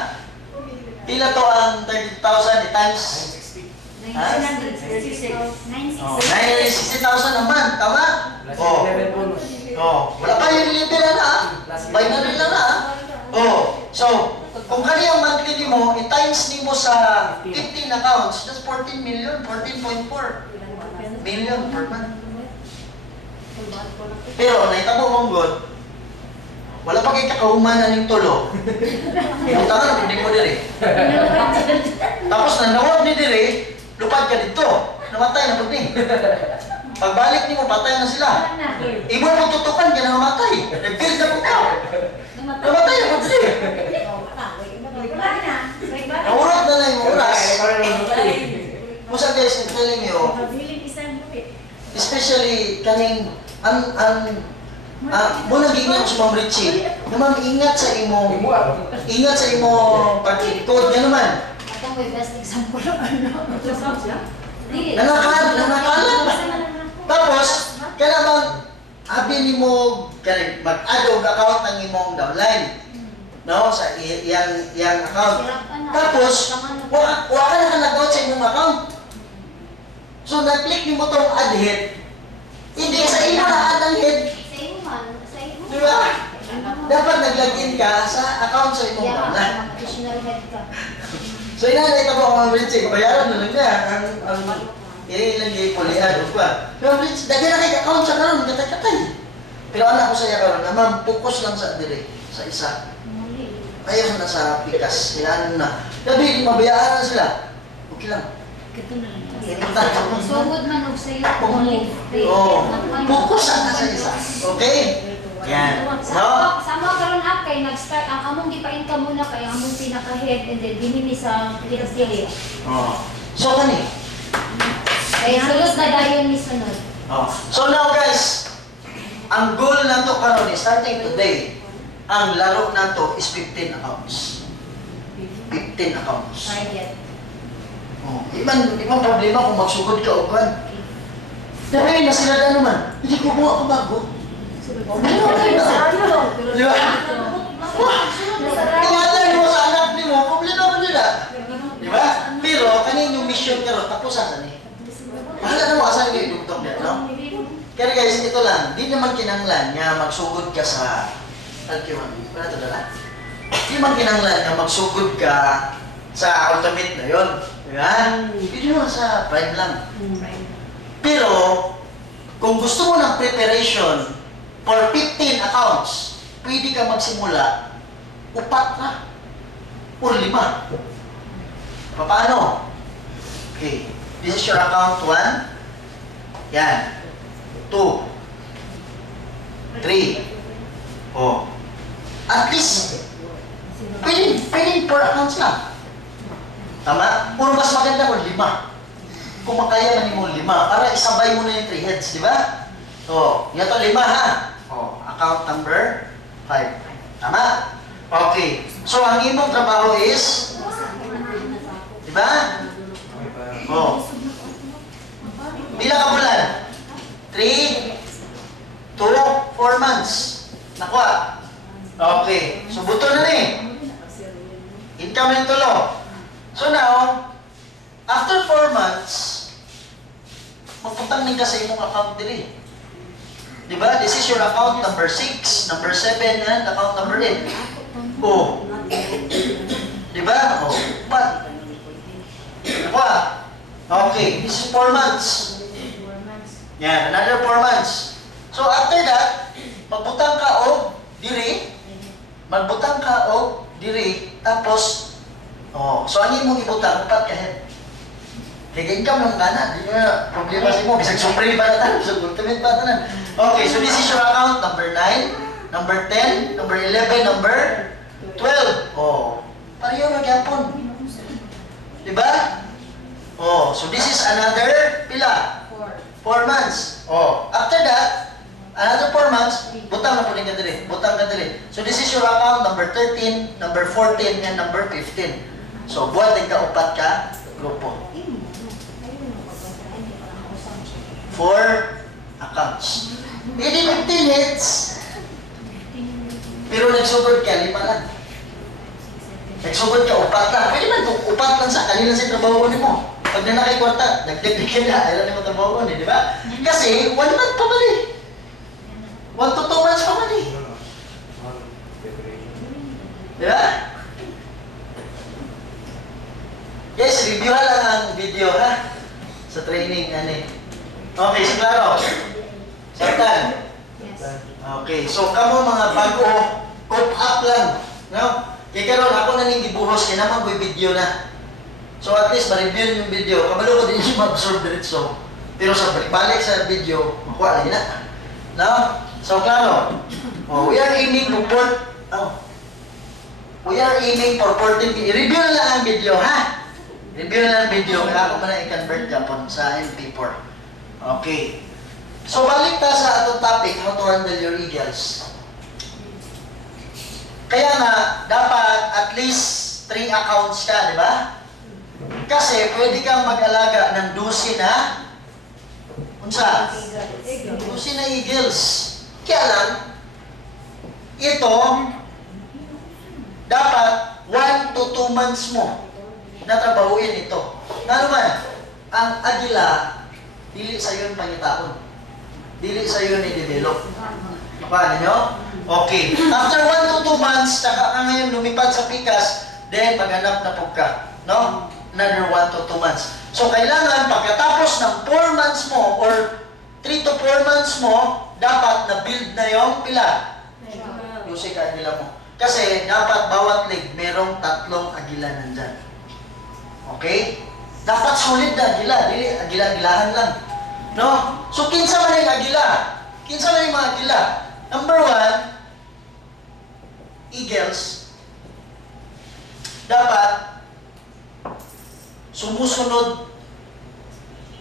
Pila to ang 30,000 i-times... 960,000 a month. Tama? Wala pa yung nilibira na. Bay na nila na. So, kung kaniyang monthly mo, i-times mo sa 15 accounts, that's 14 million, 14.4 million per month. Pero, naitabo mong good, wala pa kayo kakahumanan ng tulo. Ibutangan, hindi mo diri. Tapos, nanawag ni diri, lupad ka dito. Namatay na pag ni. Pagbalik ni mo, patay na sila. Imo mo tutukan ka na namatay. Nag-build na po ka. Namatay na pag ni. Naurot na lang yung oras. Musa guys, I'm telling you, especially kaning Muna gingat sa Ma'am Richie. Na ma'am, ingat sa imong pag-code nga naman. Ako may best example ng ano. Dili. Nanakalat. Tapos, kaya bang abi ni mo mag-add og account ng imong downline. No, sa iyang account. Tapos, wa ka na nag-out sa imong account. So, nag-click ni mo tong add head. Hindi sa imo na add ang head. Sa imo man, sa imo. Diba? Dapat nag-login ka sa account sa imong Yeah, downline. additional head ka. So, inanay ito po ang Richie. Bayaran na lang niya. Ilang ipulihan o ba? Pero Richie, dagyan na kayo account sa karoon. Katay-katay. Pero anak ko sa iya karoon na ma'am, focus lang sa dire. Sa isa. Ayaw na sa pikas. Yan na. Sabi, mabayaran sila. Okay lang. Sugod man og sayo only. Focus sa isa. Okay? Yan. No? Sama karon up kay nag-start ang among gipa-income muna kay ang among pinaka-head and then dinimi sa dili. So, kani? Kay sulod na dayon ni sunod. So now guys, ang goal na to karon is starting today, ang laro na to is 15 accounts. 15 accounts. Target. Ibang problema kung magsugod ka o kan. Dahil na sila na naman, hindi ko buha ka bago. Di ba? Tingatan mo sa anak ni mo, problema mo nila. Di ba? Pero kanin yung mission karon tapos sa ni. Bahala na mo asan yung idugtong niya, no? Kaya guys, ito lang, di naman kinanglan nga magsugod ka sa Alkiwan. Wala ito dala? Di man kinanglan nga magsugod ka sa ultimate na yun. Diba? Hindi naman sa prime lang. Pero, kung gusto mo ng preparation for 15 accounts, pwede ka magsimula 4 na or 5. Paano? Okay. This is your account 1. Yan. 2. 3. Oh. At least, pwede 4 accounts lang. Tama? Or mas maganda kung 5. Kung makaya man mo 5, para isabay mo na yung 3 heads, di ba? So, yan to 5 ha. Oh, account number 5. Tama? Okay. So, ang imong trabaho is, di ba? Oh. Pila ka bulan? 3, 2, 4 months. Nakuha. Okay. So, buto na ni. Income ng tulo. So now, after 4 months, magputang din ka sa imong account dili. Diba? This is your account number 6, number 7, and account number 8. Oh. Diba? Oh. But, diba? Okay, this is 4 months. Yan, another 4 months. So after that, magbutang ka o diri, magbutang ka o diri, tapos so ang imong ibutang, 4 ka head. Kaya income lang ka na, di na problema sa mo, bisag supreme pa na tayo, bisag ultimate pa na. Okay, so this is your account, number 9, number 10, number 11, number 12. Oh, pareho na gyapon. Diba? Oh, so this is another pila? 4 months. Oh, after that, another 4 months, butang na po rin ka dali. Butang ka dali. So this is your account, number 13, number 14, and number 15. So, buwan din ka, 4 ka, grupo. 4 accounts. Hindi 15 heads. Pero nagsugod ka, 5 lang. Nagsugod ka, 4 lang. Pwede man kung 4 lang sa kanila sa trabaho mo. Pag na nakikwarta, nagdagdag ka na, ayaw na mo trabaho di ba? Kasi, 1 month pa mali. 1 to 2 months pa mali. Di ba? Yes, review lang ang video ha. Sa training, Okay, so klaro. Saktan. Yes. Okay, so kamo mga bago, cope up lang. No? Kaya karon ako na ning gibuhos, kaya naman ko video na. So at least ma-review yung video. Kabalo ko din yung ma-absorb diretso. Pero sa balik sa video, makuha lang na. No? So klaro. We are aiming for 14. I-review na lang ang video, ha? Review na lang ang video. Kaya ako pa na i-convert Japon sa MP4. Okay. So, balik ta sa atong topic, how to handle your eagles. Kaya nga, dapat at least 3 accounts ka, di ba? Kasi pwede kang mag-alaga ng 12 na unsa? 12 na eagles. Kaya lang, ito, dapat 1 to 2 months mo natrabahuin ito. Nga naman, ang agila, dili sa yun pangitaon. Dili sa yun i-develop. Paano nyo? Okay. After 1 to 2 months, saka ka ngayon lumipad sa pikas, then maghanap na po ka. No? Another 1 to 2 months. So, kailangan pagkatapos ng 4 months mo or 3 to 4 months mo, dapat na-build na yung pila. Lucy ka agila mo. Kasi dapat bawat leg, merong 3 agila nandyan. Okay? Dapat solid na agila. Dili, agila-agilahan lang. No? So, kinsa man yung agila? Kinsa man yung mga agila? Number 1, eagles, dapat sumusunod,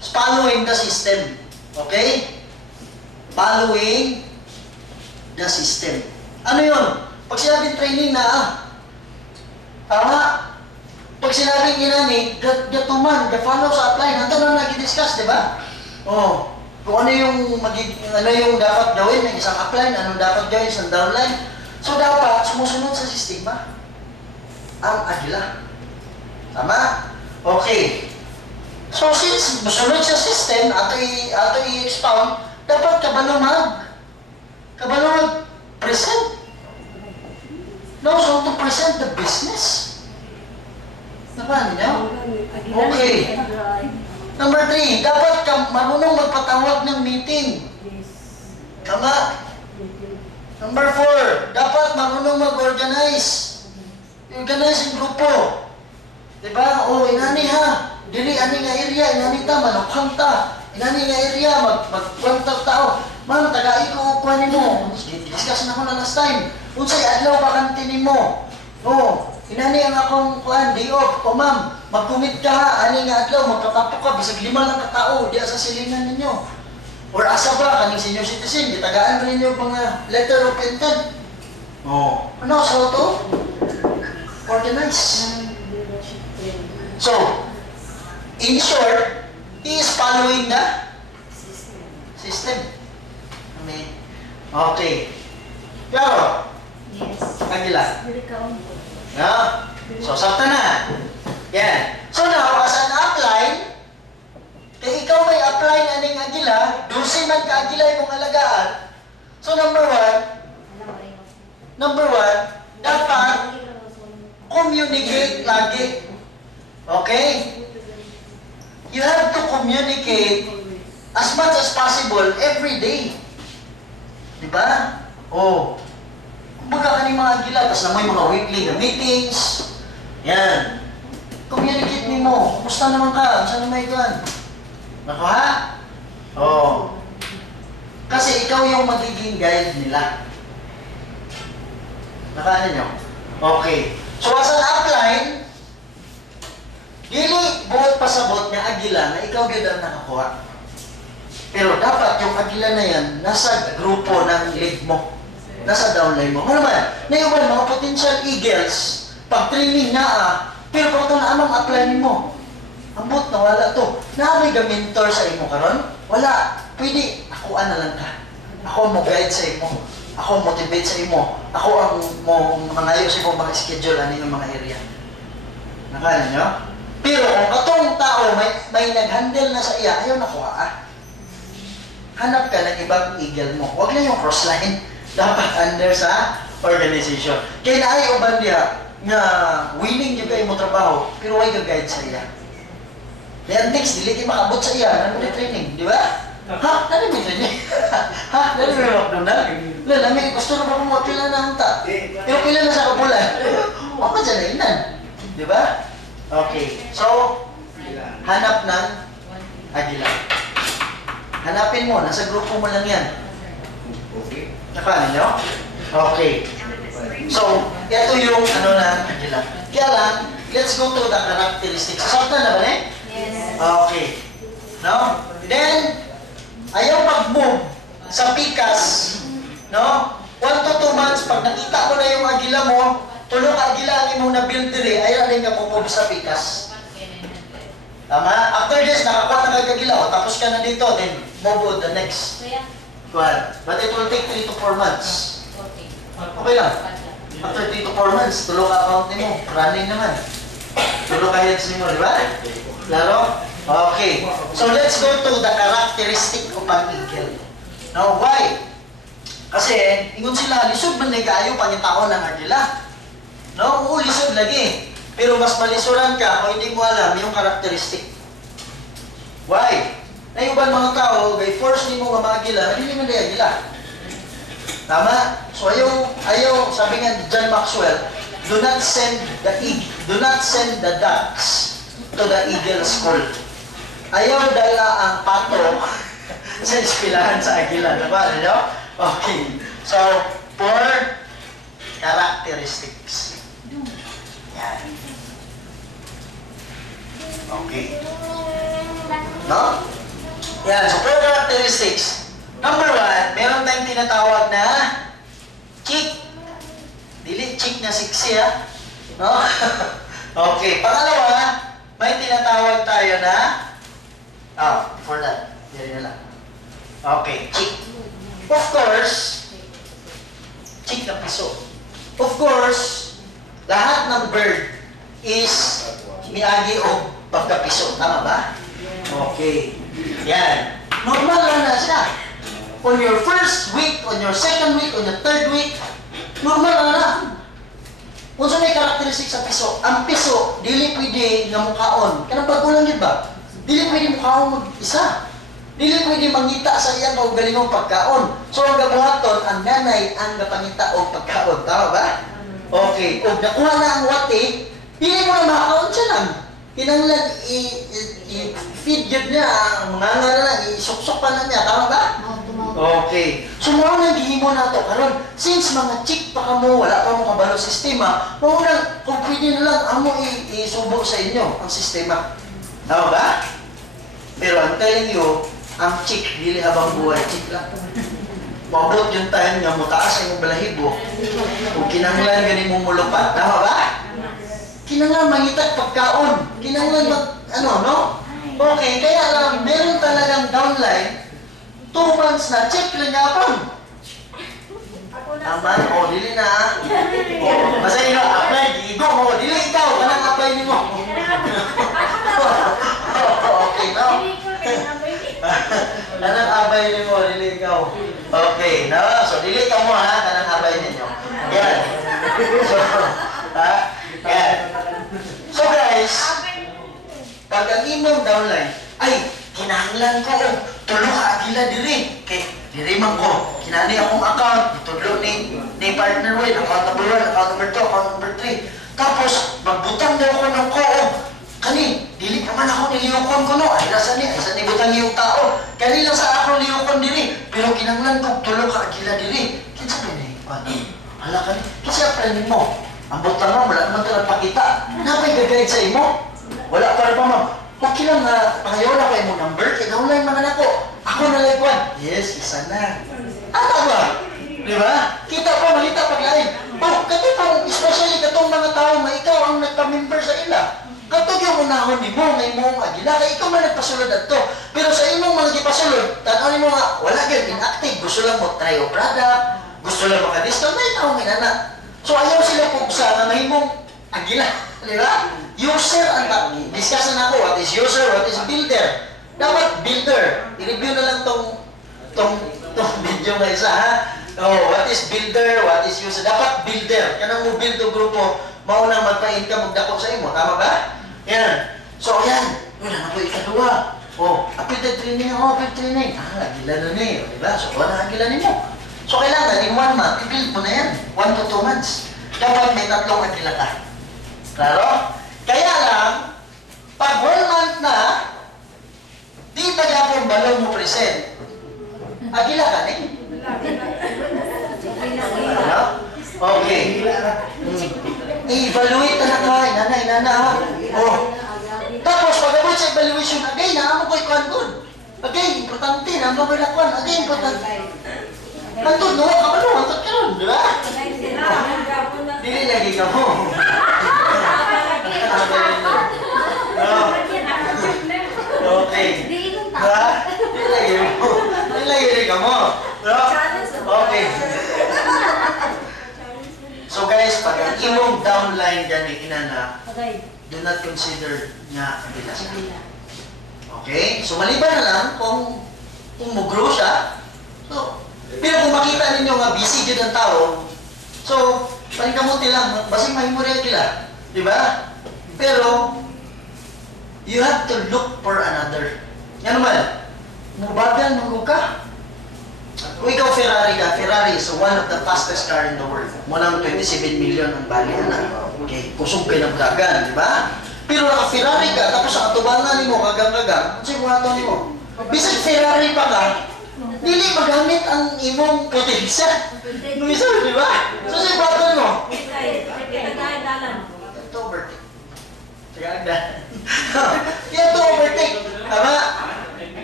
following the system. Okay? Following the system. Ano yun? Pag sinabing training na, tama? Pag sinabing inani, gatuman, follow sa upline, hanta na nag-discuss, di ba? Oh, kung ano yung dapat gawin ng isang upline, anong dapat gawin isang downline. So, dapat sumusunod sa sistema ang agila. Tama? Okay. So, since musunod sa system, ato i-expound, dapat kabalo mag-present. No, so to present the business. Napaan niyo? Okay. Number 3, dapat ka marunong magpatawag ng meeting. Tama? Number 4, dapat marunong mag-organize. Organize yung grupo. Diba? O, inani ha. Dili, ani nga area, inani ta, manukhang ta. Inani nga area, mag-contact tao. Ma'am, taga-iko, kuhanin mo. Discuss na ko na last time. Unsay adlaw bakante nimo. Oh, inani ang akong kuan day off. O ma'am, mag-commit ka ha. Ani nga adlaw magkatapo ka bisag 5 lang ka tao diya sa silingan ninyo. Or asa ba kaning senior citizen gitagaan ba ninyo mga letter of intent? Oh, ano so to? Organize. So, in short, he is following the system. Amen. Okay. Claro? Yes. Agila. No? So, sakta na. Yan. So, now, as an upline, kaya ikaw may upline aning agila, 12 man ka agila yung alagaan. So, number 1, dapat communicate lagi. Okay? You have to communicate as much as possible every day. Diba? Oh. Kumbaga ka ni mga agila, tapos na may mga weekly na meetings. Yan. Communicate ni mo. Kumusta naman ka? Saan naman ikaw? Nako ha? Oh. Kasi ikaw yung magiging guide nila. Nakaano nyo? Okay. So as an upline, dili buot pasabot nga agila na ikaw yun ang nakakuha. Pero dapat yung agila na yan nasa grupo ng lead mo. Nasa downline mo. Ano naman? Naiuban mga potential eagles, pag training na pero kung ito na anong apply mo, ambot na wala to. Na may mentor sa imo karon? Wala. Pwede, ako na lang ka. Ako mo guide sa imo. Ako motivate sa imo. Ako ang mangayo sa imo mga schedule ano yung mga area. Nakala nyo? Pero kung katong tao may nag-handle na sa iya, ayaw nakuha hanap ka ng ibang eagle mo. Huwag lang yung crossline. Dapat under sa organization. Kaya na ay uban diya nga willing yung kayo mo trabaho, pero huwag guide sa iya. Then next, dili kayo makabot sa iya. Ano may training, di ba? Ha? Ano may training? Ha? Ano may McDonald? Lala, may gusto na ba kung pila na ang ta? Pero pila na sa kabulan. Huwag ka dyan na inan. Di ba? Okay. So, hanap ng agila. Hanapin mo, nasa grupo mo lang yan. Okay. Napaano nyo? Okay. So, ito yung ano na agila. Kaya lang, let's go to the characteristics. Sakta na ba eh? Yes. Okay. No? Then, ayaw mag-move sa pikas, no? 1 to 2 months, pag nakita mo na yung agila mo, tulong agila ang imong na-build diri, ayaw din ka move sa pikas. Tama? After this, nakakuha na kagagila, o tapos ka na dito, then move on the next one. But it will take 3 to 4 months. Okay lang. After 3 to 4 months, tulong ka account mo, running naman. Tulong ka heads mo, di ba? Laro? Okay. So let's go to the characteristic of an eagle. Now, why? Kasi, ingon sila, lisod man nagayo pangitaon ng agila. No? Oo, lisod lagi. Pero mas malisuran ka kung hindi mo alam yung characteristic. Why? Na yung ibang mga tao, by force ni mo mamagila, hindi mo na agila. Tama? So ayaw, sabi nga ni John Maxwell, do not send the ducks to the eagle's school. Ayaw dala ang pato sa eskwelahan sa agila. Diba? Ano? Okay. So, 4 characteristics. Yan. Okay. No? Yan. So, 4 characteristics. Number 1, meron tayong tinatawag na chick. Dili chick na sexy, ha? No? Okay. Pangalawa, may tinatawag tayo na before that. Yan lang. Okay. Chick. Of course, chick na piso. Of course, lahat ng bird is miagi o pagkapiso. Tama ba? Okay. Yan. Normal lang na siya. On your first week, on your second week, on your third week, normal lang na. Kung sa may karakteristik sa piso, ang piso, dili pwede nga mukhaon. Kanang pagkulang yun ba? Dili pwede mukhaon mag-isa. Dili pwede mangita sa iyang kaugalingong pagkaon. So ang gabuhaton, ang nanay ang gapangita o pagkaon. Tama ba? Okay. O nakuha na ang wati, dili mo na makaon siya lang. Kinanglan i-feed yun niya, mga nga na lang, isuksok pa na niya. Tama ba? Okay. So mo na gihimo na to karon, since mga chick pa kamo, wala pa mo kabalo sistema, mo nang kung pwede na lang amo isubo sa inyo ang sistema. Tama ba? Pero I'm telling you, ang chick dili habang buhay chick lang. Mabot yung time nga mo taas ang balahibo. Kung kinanglan gani mo mulupat, tama ba? Kinanglan mangitag pagkaon. Kinanglan no? Okay, kaya lang meron talagang downline. 2 months na, check lang yapon. Tama? O, dili na. O, masaya nyo, apply, gigo mo. Dili ikaw, kanang apply ni mo. Okay, no? Kanang abay ni mo, dili ikaw. Okay, no? So, dili ka mo, ha? Kanang abay ninyo. Yan. So, yan. So, guys, pag ang imong downline, ay, kinahanglan ko, tulo ka agila diri. Kay diri man ko, kinani akong account, itudlo ni partner with, account number 1, account number 2, account number 3. Tapos, magbutang daw ko ng kani, dili naman ako niliyukon ko no, ay nasa ni butang yung tao. Kani lang sa ako niliyukon diri, pero kinahanglan ko, tulo ka agila diri. Kinsa ba ni? Hala ka ni, kasi friend mo, ang butang mo, wala naman ito nagpakita. Napay gagayad sa imo? Wala pa rin pa mo. Okay lang na, pangayaw na kayo mo number, kaya online man ako. Ako na like one. Yes, isa na. Ano ba? Di ba? Kita pa, malita paglain. Oh, katong, especially katong mga tao na ikaw ang nagpa-member sa ila. Katong yung unahon ni mo, may mong agila, kaya ikaw man nagpasulod at to. Pero sa imong mga gipasulod, tanaw mo nga, wala gan, inactive. Gusto lang mo try o product, gusto lang maka-discount, may tao may nana. So ayaw sila pugsa na may mong agila. Di ba? User ang discuss na ako, what is user, what is builder. Dapat builder. I-review na lang tong video nga isa, ha? Oh, what is builder, what is user. Dapat builder. Kanang mo build o grupo, maunang magpa-income, magdakot sa imo. Tama ba? Yan. So, yan. Yun, ano po ikadua? Oh, appeal training ako, appeal training. Agila na ni. Diba? So, wala agila ni mo. So, kailangan, in 1 month, i-build mo na yan. 1 to 2 months. Dapat may 3 agila ka. Klaro? Kaya lang, pag 1 month na, di pa yapon balong mo present. Agila ka ni? Ano? Okay. I-evaluate na ka, inana, ha? Oh. Tapos, pag-abot sa evaluation, again, na mo ko ikuan doon. Again, importante, nang may lakwan. Again, importante. Mantod, no? Kapalo, mantod ka nun, di ba? Dili lagi ka mo. Okay. Ha? Dili lagi mo. Dili lagi ka mo. Okay. So guys, pag ang imong downline dyan ni inana, do not consider nga kabila siya. Okay? So maliban na lang kung mag-grow siya. So, pero kung makita ninyo nga busy dyan ang tao, so, panikamuti lang, basing mahimurya kila. Di ba? Pero, you have to look for another. Yan naman, mabagal, manggo ka. Kung ikaw Ferrari ka, Ferrari is one of the fastest car in the world. Muna 27 million ang bali na. Okay, kusog kayo ng dagan, di ba? Pero naka-Ferrari ka, tapos ang atubangan mo, kagang-kagang, kasi buhaton mo. Bisag Ferrari pa ka, dili magamit ang imong potensya. Nung isa, di ba? So, sa buhaton mo. Ito overtake. Tagagda. Ito overtake. Tama?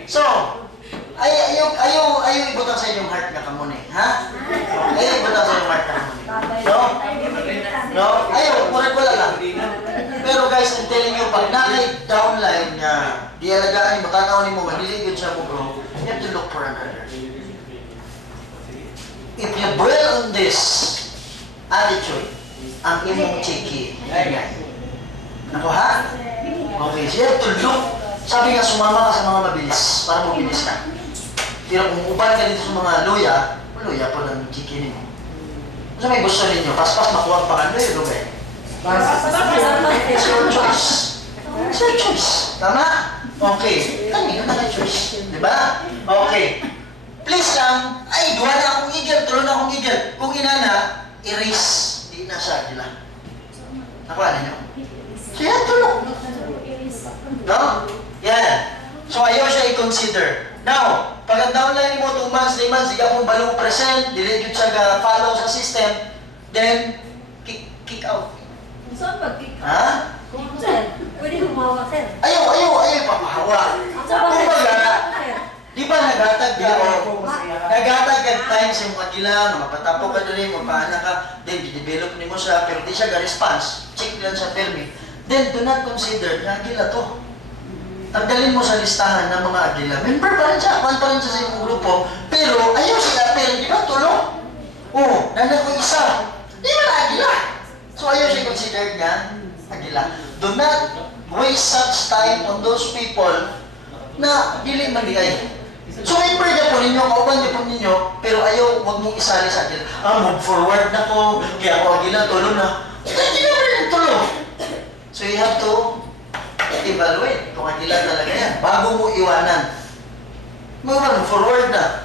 So, ayaw ibutang sa inyong heart na kamuni, ha? Ayaw ibutang sa inyong heart na kamuni. No? No? Ayaw, wala lang. Pero guys, I'm telling you, pag naka-downline nga, di alagaan mo, tanaw ni mo, madiligod siya mo, bro, you have to look for another. If you dwell on this attitude, ang imong chiki, ay. Ako ha? Okay, so you have to look. Sabi nga, sumama ka sa mga mabilis, para mabilis ka. Pero kung upan ka dito sa mga luya pa ng chiki mo. Kung may gusto ninyo, pas-pas makuha pa ka, luya, luya. It's your choice. It's your choice. Tama? Okay. Kanina na choice. Diba? Okay. Please lang, ay, duha na akong igil, tulo na akong igil. Kung inana, erase. Di na siya, di lang. Nakuha ninyo? So, yan, tulong. No? Yan. So, ayaw siya i-consider. Now, pag ang downline mo 2 months, 3 months, di ka mong balong present, dili yun siya follow sa system, then, kick out. Saan pag-kick out? Ha? Pwede gumawa, sir. Ayaw, ipapahawa. Kumbaga, di ba naghatag ka o naghatag ka time sa mga kila, mapatapo ka doon, mapahana ka, then i-develop ni mo siya, pero di siya ga-response, check lang sa permit. Then, do not consider na agila to. Tanggalin mo sa listahan ng mga agila. Member pa rin siya, pa rin siya sa iyong grupo, pero ayaw siya apel, di ba, tulong? Oo, nanda ko isa. Di ba na agila? So, ayaw siya considered nga agila. Do not waste such time on those people na dili man di ay. So, member niya po ninyo, kauban niyo po ninyo, pero ayaw, wag mong isali sa agila. Move forward na ko, kaya ako agila, tulong na. Hindi naman yung tulong. So, you have to evaluate kung agila talaga yan. Bago mo iwanan. Move forward na.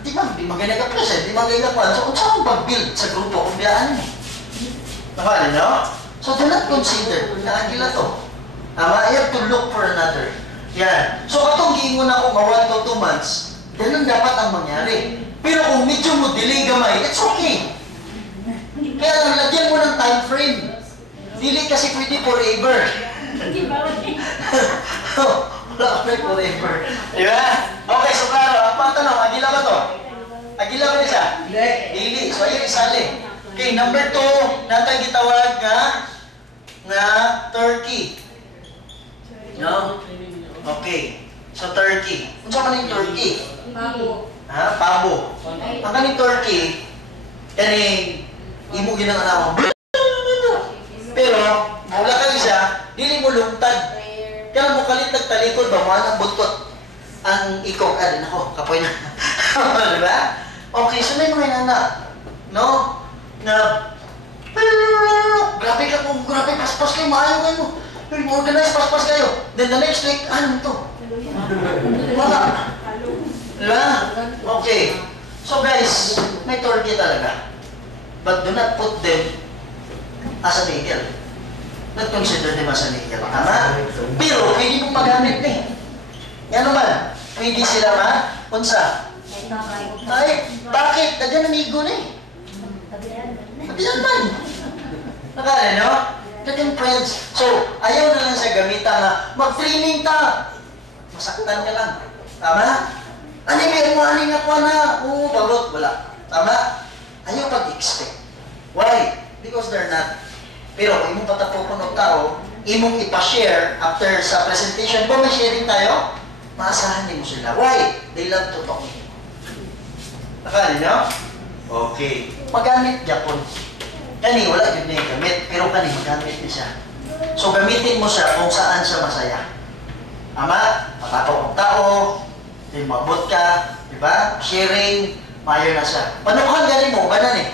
Di maganda ka present, di maganda ka. So, kung saan pag-build sa grupo, kung biyaan mo. Nakala nyo? So, do not consider na agila to. Tama? You have to look for another. Yan. So, katong giingon ako nga 1 to 2 months, ganun dapat ang mangyari. Pero kung medyo mo delay gamay, it's okay. Kaya lang, lagyan mo ng time frame. Dili kasi pwede forever. Wala ka pwede forever. Diba? Okay, so klaro, ang tanong, agila ba to? Agila ba niya siya? Dili. So, ayun isali. Okay, number 2, natang gitawag nga turkey. No? Okay. So, turkey. Kung saan ka na yung turkey? Pabo. Ha? Pabo. Ang kaning turkey, yan imo ginang pero, mula ka siya, dili mo lungtad. Kaya mo kalit nagtalikod ba, mga ng buntot. Ang ikong, ako, kapoy na. Diba? Okay, so may mga inanak. No? Na, grabe ka kung grabe, paspas kayo, maayaw kayo. Organize, paspas kayo. Then the next week, ano ito? Wala. Diba? Okay. So guys, may turkey talaga. But do not put them as a nickel. Not consider them as a nickel. Tama? Pero, pwede mong magamit Yan naman. Pwede sila unsa? Ay, bakit? Dadyan amigo Matiyan man. Nakala, no? Dadyan friends. So, ayaw na lang sa gamitan na mag-training ka. Masaktan ka lang. Tama? Ano may umuhaling ako na? Oo, bagot. Wala. Tama? Ayaw pag-expect. Why? Because they're not. Pero kung imong patapukon ng tao, imong ipashare after sa presentation, ba may sharing tayo? Maasahan mo sila. Why? They love to talk. Nakali nyo? Okay. Magamit Japon. Kani, wala yun na yung gamit. Pero kani, magamit niya siya. So, gamitin mo siya kung saan siya masaya. Ama, patapok ng tao, di mabot ka, di ba? Sharing, mayo na siya. Panukan galing mo, banan eh.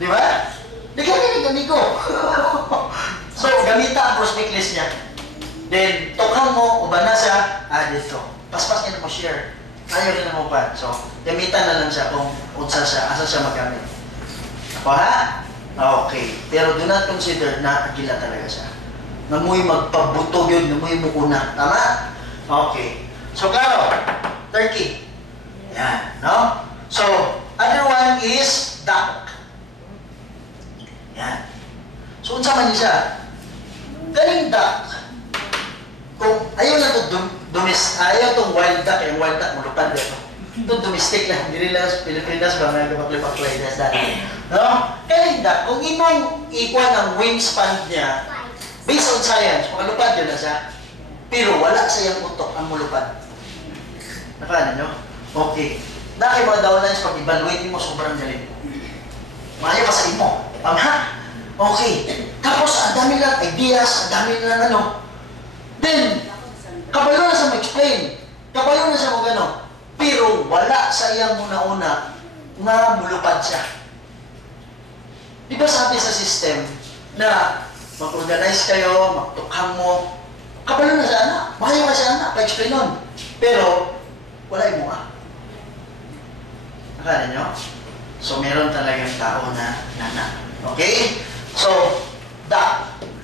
Di ba? Di ka galing ko. So, gamita ang prospect list niya. Then, tukang mo, uba na siya, dito. Paspas niya na mo share. Ayaw rin na mo pa. So, gamitan na lang siya kung unsa siya, asa siya magamit. Ako ha? Okay. Pero do not consider na agila talaga siya. Namuy magpabutog yun, namuy mukuna. Tama? Okay. So, klaro, turkey. Yan, no? So, other one is duck. Yan. So, unsa man siya? Galing duck. Kung ayaw na ito ayaw itong wild duck, yung wild duck, mulupad dito. Ito domestic lang, hindi nila sa Pilipinas ba may kapaklay-paklay na dati. No? Galing duck, kung imong ikuha ng wingspan niya, based on science, makalupad yun na siya. Pero wala sa iyang utok ang mulupad. Nakaanan nyo? Okay. Dahil mga downlines, pag evaluate mo, sobrang galing. Maayo pa sa imo. Tama? Okay. Tapos, ang dami lang ideas, ang dami lang ano. Then, kabayo na sa mag-explain. Kabayo na sa mag-ano. Pero wala sa iyang una-una na mulupad siya. Di ba sabi sa system na mag-organize kayo, magtukhang mo, kabalo na siya anak, mahayo ka siya anak, pa-explain nun. Pero, wala yung mga. Nakala nyo? So, meron talagang tao na nana. Okay? So,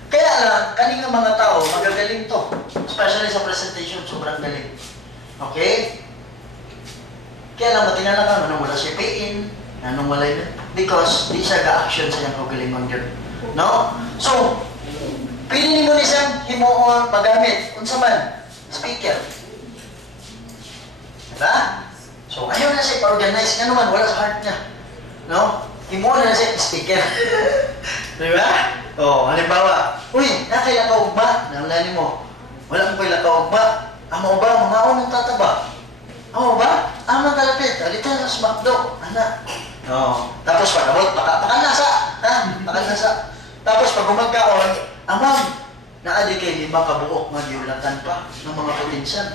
kaya lang, kaninang mga tao, magagaling to. Especially sa presentation, sobrang galing. Okay? Kaya lang, matingala ka, anong wala siya pay-in, anong wala yun. Because, di siya ga-action sa iyang kagalingon yun. No? So, pili mo ni siyang himuon magamit. Unsa man? Speaker. Diba? So, ayaw na siya pa-organize nga naman, wala sa heart niya. No? Himuon na siya speaker. Diba? O, halimbawa, uy, nakailan ka ugma? Nangulani mo. Wala mo kaila ka ugma. Amo ba? Mga unong tataba. Amo ba? Amang kalapit. Alita sa smakdo. Anak. O, tapos pagkabot, pakanasa. Ha? Pakanasa. Tapos pag umagkaon, amang, naadi kay lima kabuok, magyulatan pa ng mga potensyan.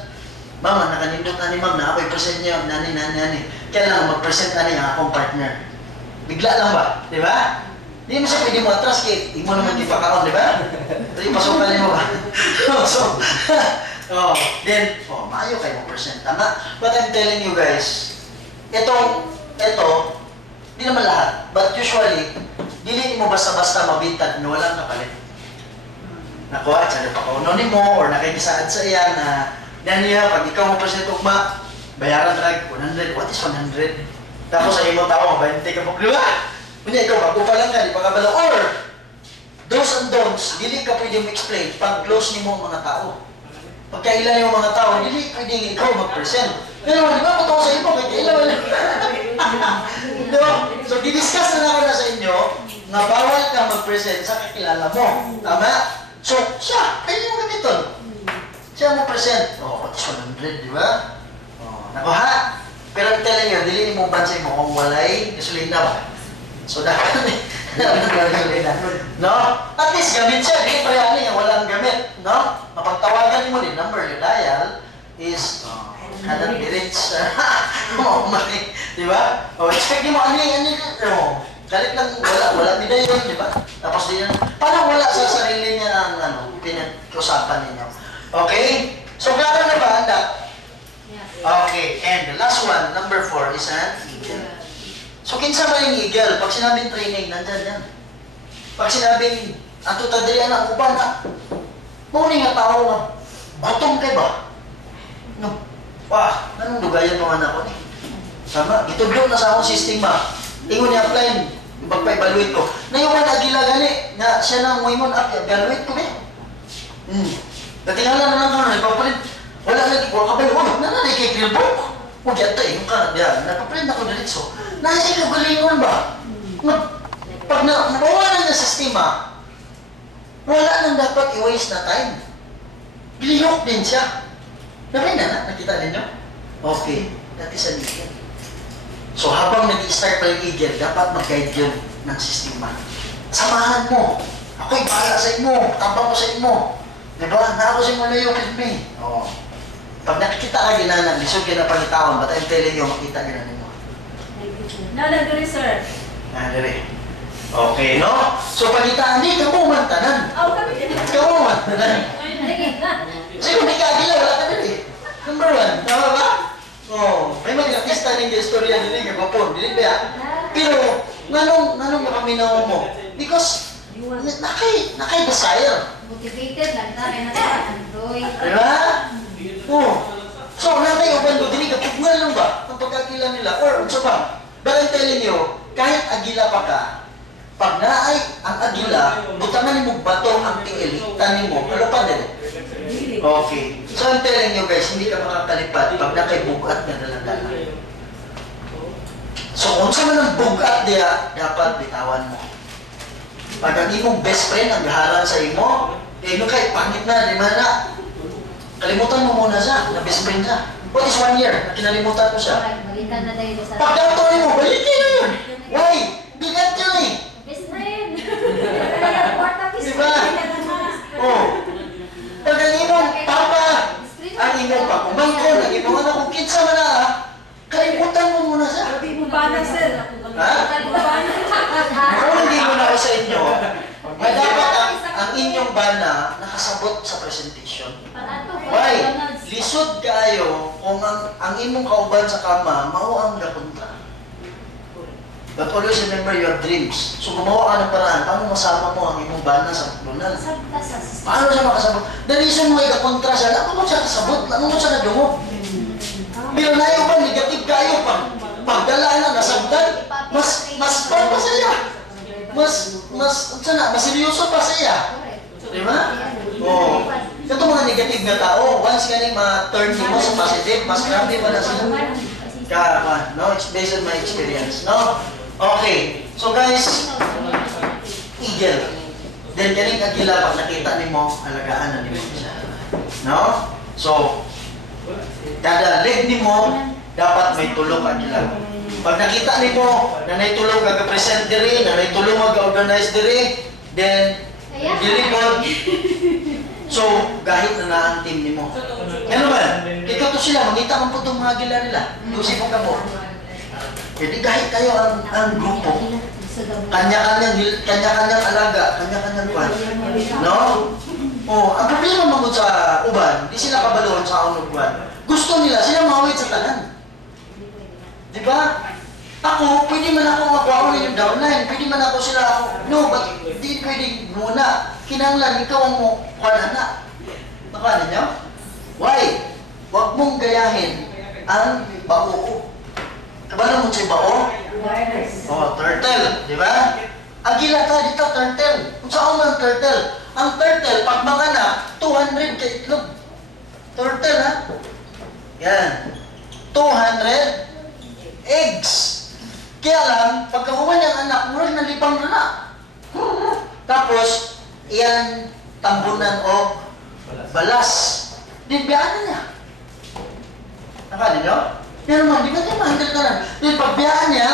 Mama, nakanindot na ni ma'am, na ako'y present niya, nani. Kaya lang, mag-present na niya akong partner. Bigla lang ba? Di ba? Hindi mo siya pwede mo atras, kaya hindi mo naman ipakaon, di ba? Ito yung pasukan mo ba? So, maayo kayo mag-present. Tama? But I'm telling you guys, ito, hindi naman lahat. But usually, dili mo basta-basta mabitag na walang kapalit. Nakuha, sana pakaunonin mo, or nakikisaad sa iya na niya, pag ikaw mo present ugma, bayaran ka 100. What is 100? Tapos sa imo tao, 20 ka po. Di ba? Kunya ikaw, bago pa lang ka, di pa ka bala. Or, do's and don'ts, dili ka pwede mag-explain pag close ni mo ang mga tao. Pagkailan yung mga tao, dili pwede ikaw mag-present. Pero di ba, matao sa imo, kailan. Diba? So, di-discuss na sa inyo na bawal ka mag-present sa kakilala mo. Tama? So, siya, pwede mo gamiton. Siya mag-present. What is 100, di ba? Nakuha? Pero I'm telling you, dili mo bansay mo kung walay gasolina ba? So, dapat gasolina. No? At least gamit siya. Hindi pa yan yung walang gamit. No? Mapagtawagan mo din, number you dial is kanan dirits. Di ba? Expect mo, galit lang, wala biday yun, di ba? Tapos din yan, parang wala sa sarili niya ang pinag-usapan ninyo. Okay? So, klaro na ba, anak? Okay, and the last one, number 4, is an eagle. So, kinsa ba yung eagle? Pag sinabing training, nandyan yan. Pag sinabing, ato tadiri anak ko ba na? Muna nga tao na, gutom kayo ba? Anong lugayan pa man ako ni? Sama, itudlo na sa akong system ba? Ingon niya apply, magpa-evaluate ko. Na yung mga agila gani, na siya nang muimon up, evaluate ko ba? Natingala na lang ako, nagpapalit. Wala lagi ko kabalo. Nanay kay Grillbook. Huwag yata yung ka. Yan. Nagpaprint ako diretso. Nasa yung galingon ba? Pag mawala ng sistema, wala nang dapat i-waste na time. Gilihok din siya. Namin na, nakita ninyo? Okay. Dati sa Eagle. So habang nag-i-start pa yung Eagle, dapat mag-guide yun ng sistema. Samahan mo. Ako'y bahala sa inyo. Tabang ko sa inyo. Diba? Na ako sa inyo na yung me. Oo. Pag nakikita ka ginana, lisod ka na pangitawan, but I'm telling you, makita ginana mo. Nalagari, sir. Nalagari. Okay, no? So pagitaan, di ka mo mantanan. Kami din. Ikaw mo mantanan. Kasi kung di ka agila, wala ka din eh. Number 1, tama ba? Oh, may mga artista ng istorya din eh, kapapon, din ba? Pero, nanong makaminaw mo? Because, nakay desire. Motivated lang tayo na tayo. Android. Diba? Oh. So, nakay uban do, din kapugnan lang ba? Ang pagkakila nila, or unsa ba? But I'm telling you, kahit agila pa ka, pag naay ang agila, butangan mo bato ang tiil, tanin mo, ano pa din? Okay. So I'm telling you guys, hindi ka makakalipad pag nakaibugat na daladala. So kung sa man ang bugat diya, dapat bitawan mo. Pag ang imong best friend ang gaharan sa imo, eh nung kay pangit na, di man na. Kalimutan mo muna siya, na best friend siya. What is 1 year? Kinalimutan mo siya. Alright, balikan na tayo sa... Pag daw mo, balikin na yun! Why? Bigat yun eh! Best friend! Diba? Oh. Pag ang imong papa, ang imong pakumangkon, ang imong anak kung kinsa man na, kalimutan mo muna siya. Sabi mo ba na, sir? Ha? Kung hindi ko na ako sa inyo, may dapat ang inyong bana nakasabot sa presentation. Why? Lisod kayo kung ang imong kauban sa kama, mao ang gapunta. But always remember your dreams. So gumawa ka ng paraan, paano masama mo ang imong bana sa lunan? Paano siya makasabot? The reason why kakontra siya, ano mo siya kasabot? Ano mo siya nadungog? Pero na yung negative kayo pagdala na nasagdan, mas pa siya. Mas seryoso pa siya. Di ba? Oo. Ito mga negative na tao, once ka ma-turn mo sa positive, mas grabe mo na sila. No? It's based on my experience. No? Okay. So guys, Eagle. Then kaning agila pag nakita nimo, alagaan na nimo siya. No? So, kada leg nimo dapat may tulong agila. Pag nakita nimo na naitulong ka-present diri, na naitulong mag-organize diri, then dilipod. So, gahit na ang team nimo. Ano ba? Ikaw to sila, mangita ang putong mga agila nila. Lusi mo ka mo. Jadi kahit kayo ang grupo, kanya-kanyang alaga, kanya-kanyang kwan. No? Oh, ang problema mo sa uban, di sila kabaluhan sa uban. Gusto nila, sila mawit sa tanan. Di ba? Ako, pwede man ako makuha ko yung downline, pwede man ako sila ako, no, but di pwede muna. Kinanglan, ikaw ang mo, kuha na. Nakuha ninyo? Why? Huwag mong gayahin ang bao. Kabalo mo si bao? Oh, turtle, di ba? Agila ka dito, turtle. Kung saan ang turtle? Ang turtle, pag manganak, 200 ka itlog. Turtle, ha? Yan. 200 eggs. Kaya lang, pagkakuha niyang anak, murag nalipang na. Tapos, iyan tambunan o balas. Dibiyaan na niya. Nakali niyo? Pero man, di ba tayo ma-handle ka na? Then pagbiyaan niya,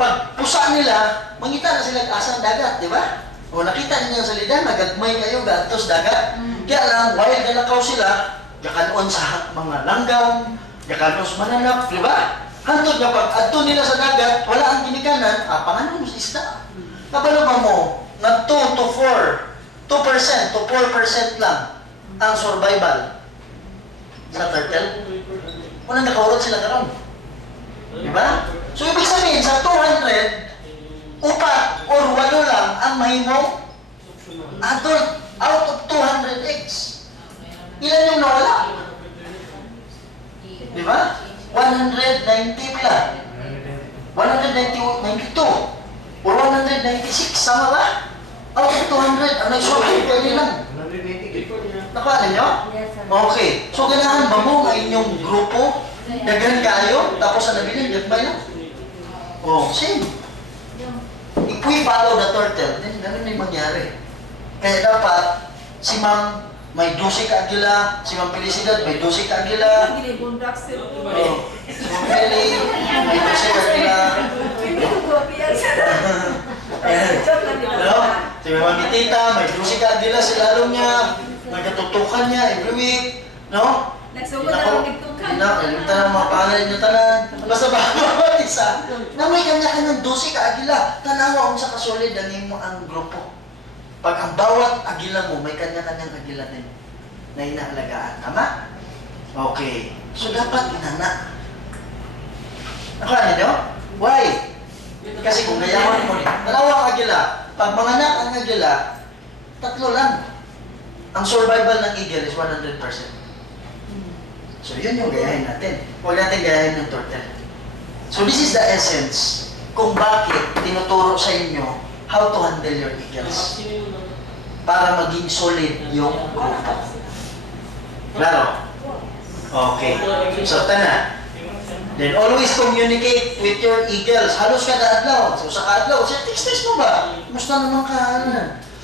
pag pusa nila, mangita na sila asang dagat, di ba? O nakita niyo sa lidan, nagagmay kayo, gatos dagat. Kaya lang, while galakaw sila, gakanon sa mga langgam, gakanon sa mananap, di ba? Hantod nga pag adto nila sa dagat, wala ang ginikanan, pangalan mo sa isda. Kapalo ba mo, na 2 to 4, 2% to 4% lang ang survival sa turtle. Unang nakahurot sila karon. Di ba? So, ibig sabihin, sa 200, 4 or 8 lang ang mahimong adult out of 200 eggs. Ilan yung nawala? Di ba? 190 pila. 192 or 196, sama ba? Out of 200, ang nagsulit, pwede lang. Nakuha ninyo? Yes, sir. Okay. So, ganahan ba mo ang inyong grupo? Daghan kayo? Tapos ang nabilin, gagmay lang? Oh, same. If we follow the turtle, then ganun na yung mangyari. Kaya dapat, si Ma'am may 12 ka agila, si Ma'am Felicidad may 12 ka agila, Gini bundak sir. oh, si Ma'am Meli may 12 ka agila. Hindi ko kopya sir. Ayan. Joke lang din No? ako. Si Ma'am Tita may 12 ka agila sa lalong niya, nagkatutukan niya every week, no? Nagsugod na lang nagtukan. Nalimutan ang mga pangalan niyo tanan. Basta ba bawat isa na may kanya-kanyang 12 ka agila. Tanawa kung sa kasulid ang imo ang grupo. Pag ang bawat agila mo, may kanya-kanyang agila din na inaalagaan. Tama? Okay. So, dapat inana. Nakuha ninyo? Why? Kasi kung gayawan mo rin, dalawang agila. Pag manganak ang agila, 3 lang. Ang survival ng eagle is 100%. So, yun yung gayahin natin. Huwag natin gayahin ng turtle. So, this is the essence kung bakit tinuturo sa inyo how to handle your eagles para maging solid yung grupo. Klaro? Okay. So, tana. Then, always communicate with your eagles. Halos kada adlaw. So, sa kaadlaw, siya, text mo ba? Musta naman ka?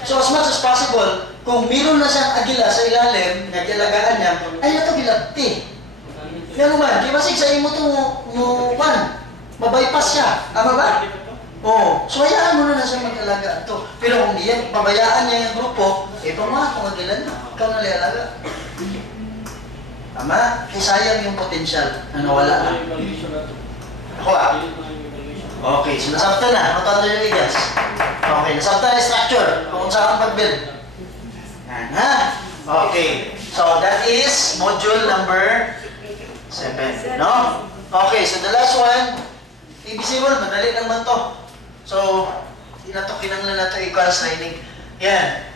So, as much as possible, kung meron na siyang agila sa ilalim, nagalagaan niya, ay ito bilagti. Yan naman, di ba sa imo ito mabaypas siya. Tama ba? Oo. So, hayaan mo na siya mag-alaga ito. Pero kung di yan, pabayaan niya yung grupo, eh, pamahan kung agilan na. Ikaw na lialaga. Tama? Kaya sayang yung potensyal na nawala na. Ako Okay, so nasabta na. Matanda yung igas. Okay, nasabta na yung structure. Kung saan ang pag-build. Yan, ha? Okay. So, that is module number 7. No? Okay, so the last one, invisible, madali naman to. So, kinanglan na ito equals training. Yan.